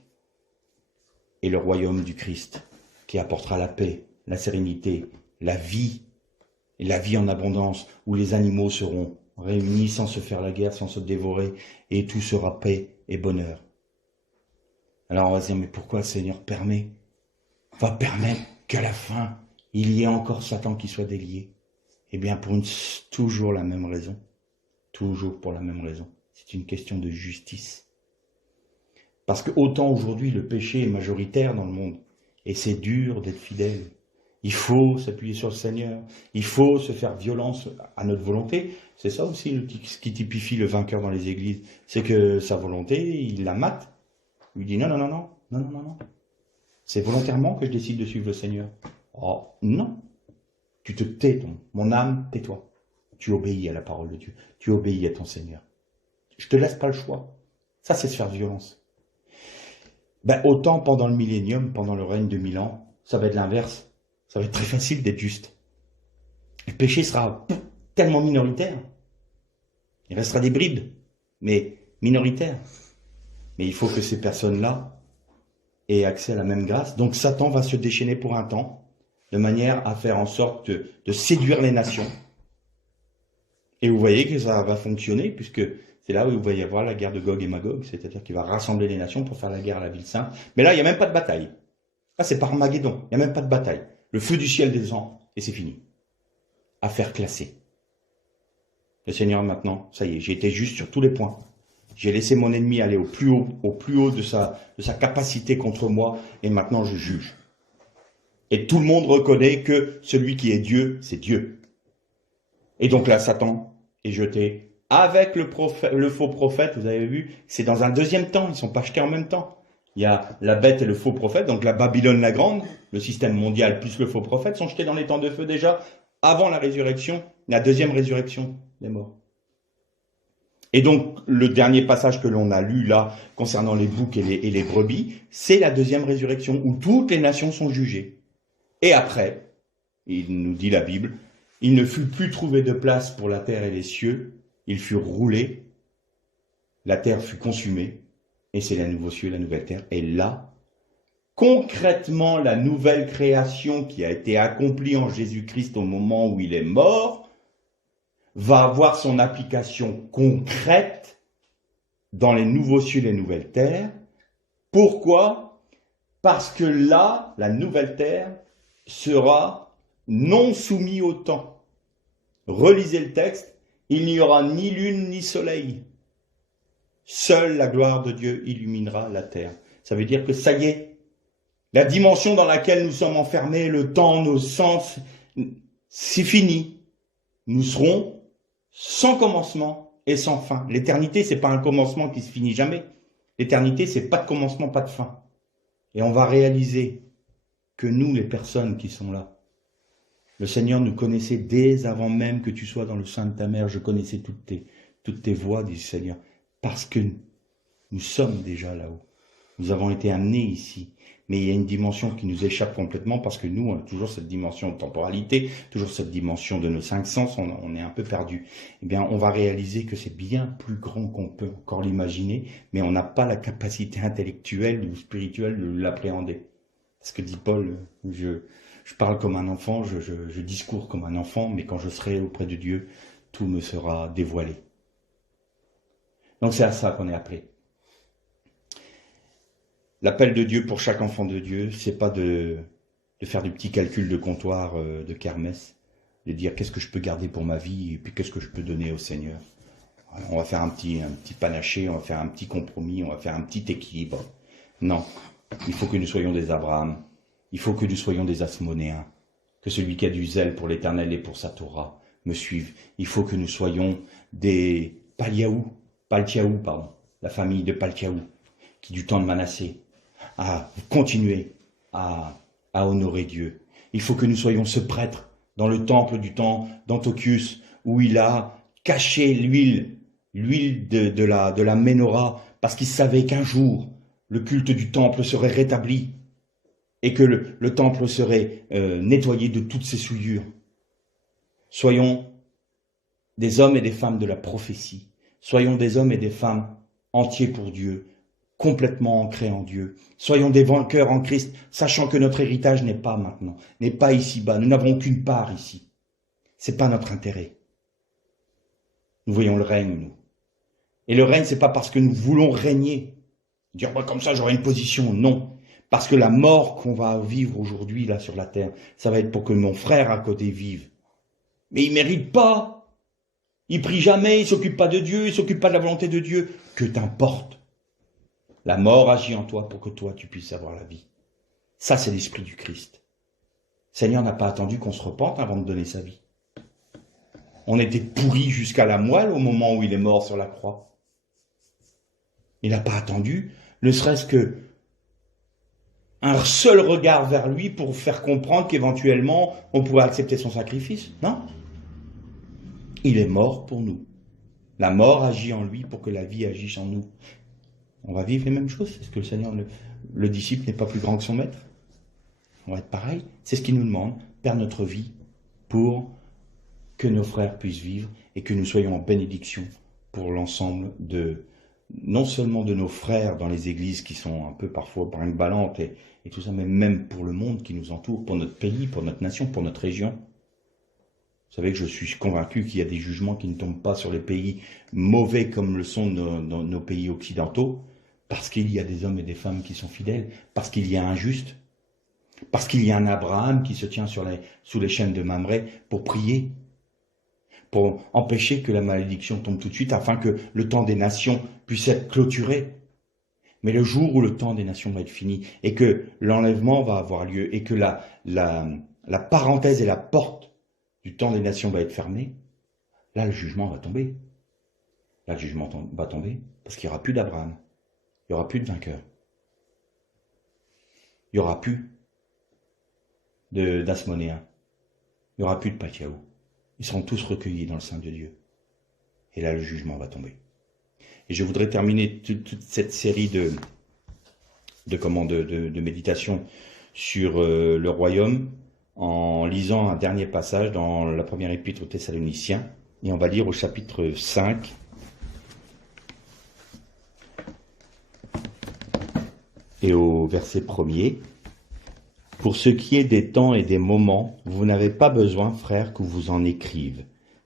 et le royaume du Christ qui apportera la paix, la sérénité, la vie, et la vie en abondance, où les animaux seront réunis sans se faire la guerre, sans se dévorer, et tout sera paix et bonheur. Alors on va se dire, mais pourquoi le Seigneur va permettre qu'à la fin, il y ait encore Satan qui soit délié? Eh bien, pour toujours la même raison. Toujours pour la même raison. C'est une question de justice. Parce que autant aujourd'hui, le péché est majoritaire dans le monde, et c'est dur d'être fidèle. Il faut s'appuyer sur le Seigneur. Il faut se faire violence à notre volonté. C'est ça aussi ce qui typifie le vainqueur dans les églises. C'est que sa volonté, il la mate. Il dit non. C'est volontairement que je décide de suivre le Seigneur. Oh, non. Tu te tais, mon âme, tais-toi. Tu obéis à la parole de Dieu. Tu obéis à ton Seigneur. Je te laisse pas le choix. Ça, c'est se faire violence. Autant pendant le millénium, pendant le règne de 1000 ans, ça va être l'inverse. Ça va être très facile d'être juste. Le péché sera tellement minoritaire. Il restera des bribes, mais minoritaires. Mais il faut que ces personnes-là aient accès à la même grâce. Donc Satan va se déchaîner pour un temps, de manière à faire en sorte de séduire les nations. Et vous voyez que ça va fonctionner, puisque c'est là où il va y avoir la guerre de Gog et Magog, c'est-à-dire qu'il va rassembler les nations pour faire la guerre à la ville sainte. Mais là, il n'y a même pas de bataille. Là, c'est par Armageddon, il n'y a même pas de bataille. Le feu du ciel descend, et c'est fini. Affaire classée. Le Seigneur, maintenant, ça y est, j'ai été juste sur tous les points. J'ai laissé mon ennemi aller au plus haut de sa capacité contre moi, et maintenant je juge. Et tout le monde reconnaît que celui qui est Dieu, c'est Dieu. Et donc là, Satan est jeté avec le faux prophète, vous avez vu, c'est dans un deuxième temps, ils ne sont pas jetés en même temps. Il y a la bête et le faux prophète, donc la Babylone la grande, le système mondial plus le faux prophète sont jetés dans les temps de feu déjà, avant la résurrection, la deuxième résurrection des morts. Et donc, le dernier passage que l'on a lu là, concernant les boucs et les brebis, c'est la deuxième résurrection, où toutes les nations sont jugées. Et après, il nous dit la Bible, il ne fut plus trouvé de place pour la terre et les cieux, ils furent roulés, la terre fut consumée, et c'est la nouveau cieux, la nouvelle terre. Et là, concrètement, la nouvelle création qui a été accomplie en Jésus-Christ au moment où il est mort, va avoir son application concrète dans les nouveaux cieux et les nouvelles terres. Pourquoi? Parce que là, la nouvelle terre sera non soumise au temps. Relisez le texte, il n'y aura ni lune ni soleil. Seule la gloire de Dieu illuminera la terre. Ça veut dire que ça y est, la dimension dans laquelle nous sommes enfermés, le temps, nos sens, c'est fini. Nous serons sans commencement et sans fin. L'éternité, c'est pas un commencement qui se finit jamais. L'éternité, c'est pas de commencement, pas de fin. Et on va réaliser que nous, les personnes qui sont là, le Seigneur nous connaissait dès avant même que tu sois dans le sein de ta mère. Je connaissais toutes tes voies, dit le Seigneur, parce que nous sommes déjà là-haut. Nous avons été amenés ici. Mais il y a une dimension qui nous échappe complètement parce que nous, on a toujours cette dimension de temporalité, toujours cette dimension de nos 5 sens, on est un peu perdu. Eh bien, on va réaliser que c'est bien plus grand qu'on peut encore l'imaginer, mais on n'a pas la capacité intellectuelle ou spirituelle de l'appréhender. Ce que dit Paul, je parle comme un enfant, je discours comme un enfant, mais quand je serai auprès de Dieu, tout me sera dévoilé. Donc c'est à ça qu'on est appelé. L'appel de Dieu pour chaque enfant de Dieu, c'est pas de faire du petit calcul de comptoir de kermesse, de dire qu'est-ce que je peux garder pour ma vie et puis qu'est-ce que je peux donner au Seigneur. On va faire un petit panaché, on va faire un petit compromis, on va faire un petit équilibre. Non, il faut que nous soyons des Abraham, il faut que nous soyons des Asmonéens, que celui qui a du zèle pour l'Éternel et pour sa Torah me suive. Il faut que nous soyons des Paltiaou, la famille de Paltiaou, qui du temps de Manassé à continuer à honorer Dieu. Il faut que nous soyons ce prêtre dans le temple du temps d'Antiochus où il a caché l'huile de la Ménorah parce qu'il savait qu'un jour le culte du temple serait rétabli et que le temple serait nettoyé de toutes ses souillures. Soyons des hommes et des femmes de la prophétie. Soyons des hommes et des femmes entiers pour Dieu, complètement ancrés en Dieu. Soyons des vainqueurs en Christ, sachant que notre héritage n'est pas maintenant, n'est pas ici-bas. Nous n'avons qu'une part ici. C'est pas notre intérêt. Nous voyons le règne, nous. Et le règne, c'est pas parce que nous voulons régner. Dire, bah, comme ça, j'aurai une position. Non. Parce que la mort qu'on va vivre aujourd'hui, là, sur la terre, ça va être pour que mon frère à côté vive. Mais il mérite pas. Il prie jamais, il s'occupe pas de Dieu, il s'occupe pas de la volonté de Dieu. Que t'importe. La mort agit en toi pour que toi, tu puisses avoir la vie. Ça, c'est l'esprit du Christ. Le Seigneur n'a pas attendu qu'on se repente avant de donner sa vie. On était pourris jusqu'à la moelle au moment où il est mort sur la croix. Il n'a pas attendu, ne serait-ce que un seul regard vers lui pour faire comprendre qu'éventuellement, on pourrait accepter son sacrifice. Non. Il est mort pour nous. La mort agit en lui pour que la vie agisse en nous. On va vivre les mêmes choses. Est-ce que le Seigneur, le disciple n'est pas plus grand que son maître? On va être pareil. C'est ce qu'il nous demande. Perdre notre vie pour que nos frères puissent vivre et que nous soyons en bénédiction pour l'ensemble non seulement de nos frères dans les églises qui sont un peu parfois brinque-ballantes et tout ça, mais même pour le monde qui nous entoure, pour notre pays, pour notre nation, pour notre région. Vous savez que je suis convaincu qu'il y a des jugements qui ne tombent pas sur les pays mauvais comme le sont nos pays occidentaux, parce qu'il y a des hommes et des femmes qui sont fidèles, parce qu'il y a un juste, parce qu'il y a un Abraham qui se tient sous les chaînes de Mamré pour prier, pour empêcher que la malédiction tombe tout de suite, afin que le temps des nations puisse être clôturé. Mais le jour où le temps des nations va être fini, et que l'enlèvement va avoir lieu, et que la parenthèse et la porte du temps des nations va être fermée, là le jugement va tomber. Là le jugement va tomber, parce qu'il n'y aura plus d'Abraham. Il n'y aura plus de vainqueur. Il n'y aura plus d'Asmonéens. Il n'y aura plus de Paltiaou. Ils seront tous recueillis dans le sein de Dieu. Et là, le jugement va tomber. Et je voudrais terminer toute cette série de méditation sur le royaume en lisant un dernier passage dans la première épître aux Thessaloniciens. Et on va lire au chapitre 5. Et au verset 1er, « Pour ce qui est des temps et des moments, vous n'avez pas besoin, frères, que vous en écrive,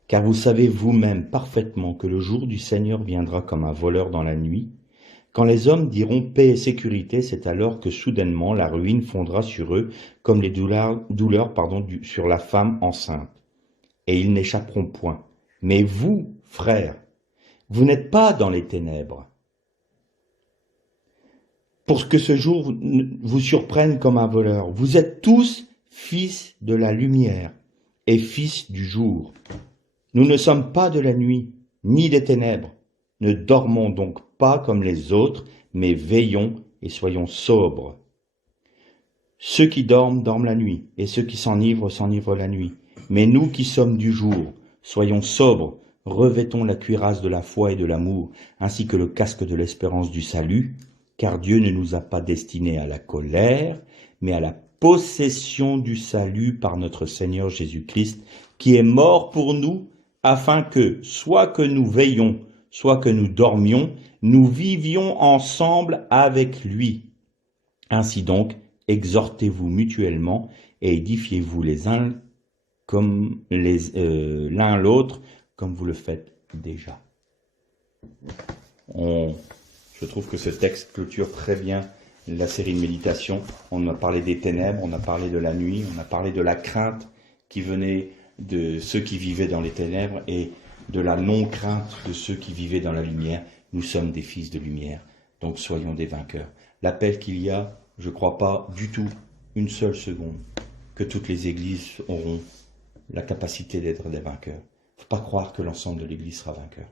Car vous savez vous-même parfaitement que le jour du Seigneur viendra comme un voleur dans la nuit. Quand les hommes diront paix et sécurité, c'est alors que soudainement la ruine fondra sur eux comme les douleurs sur la femme enceinte. Et ils n'échapperont point. Mais vous, frères, vous n'êtes pas dans les ténèbres, pour que ce jour vous surprenne comme un voleur. Vous êtes tous fils de la lumière et fils du jour. Nous ne sommes pas de la nuit, ni des ténèbres. Ne dormons donc pas comme les autres, mais veillons et soyons sobres. Ceux qui dorment, dorment la nuit, et ceux qui s'enivrent, s'enivrent la nuit. Mais nous qui sommes du jour, soyons sobres, revêtons la cuirasse de la foi et de l'amour, ainsi que le casque de l'espérance du salut, car Dieu ne nous a pas destinés à la colère, mais à la possession du salut par notre Seigneur Jésus-Christ, qui est mort pour nous, afin que, soit que nous veillions, soit que nous dormions, nous vivions ensemble avec lui. Ainsi donc, exhortez-vous mutuellement et édifiez-vous les uns comme l'un l'autre, comme vous le faites déjà. Je trouve que ce texte clôture très bien la série de méditations. On a parlé des ténèbres, on a parlé de la nuit, on a parlé de la crainte qui venait de ceux qui vivaient dans les ténèbres et de la non-crainte de ceux qui vivaient dans la lumière. Nous sommes des fils de lumière, donc soyons des vainqueurs. L'appel qu'il y a, je ne crois pas du tout, une seule seconde, que toutes les églises auront la capacité d'être des vainqueurs. Il ne faut pas croire que l'ensemble de l'église sera vainqueur.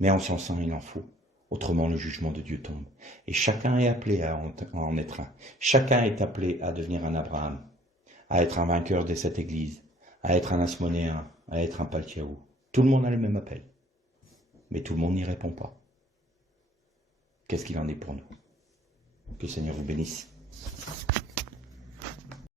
Mais en son sein, il en faut. Autrement, le jugement de Dieu tombe. Et chacun est appelé à en être un. Chacun est appelé à devenir un Abraham, à être un vainqueur de cette église, à être un Asmonéen, à être un Paltiaou. Tout le monde a le même appel. Mais tout le monde n'y répond pas. Qu'est-ce qu'il en est pour nous? Que le Seigneur vous bénisse.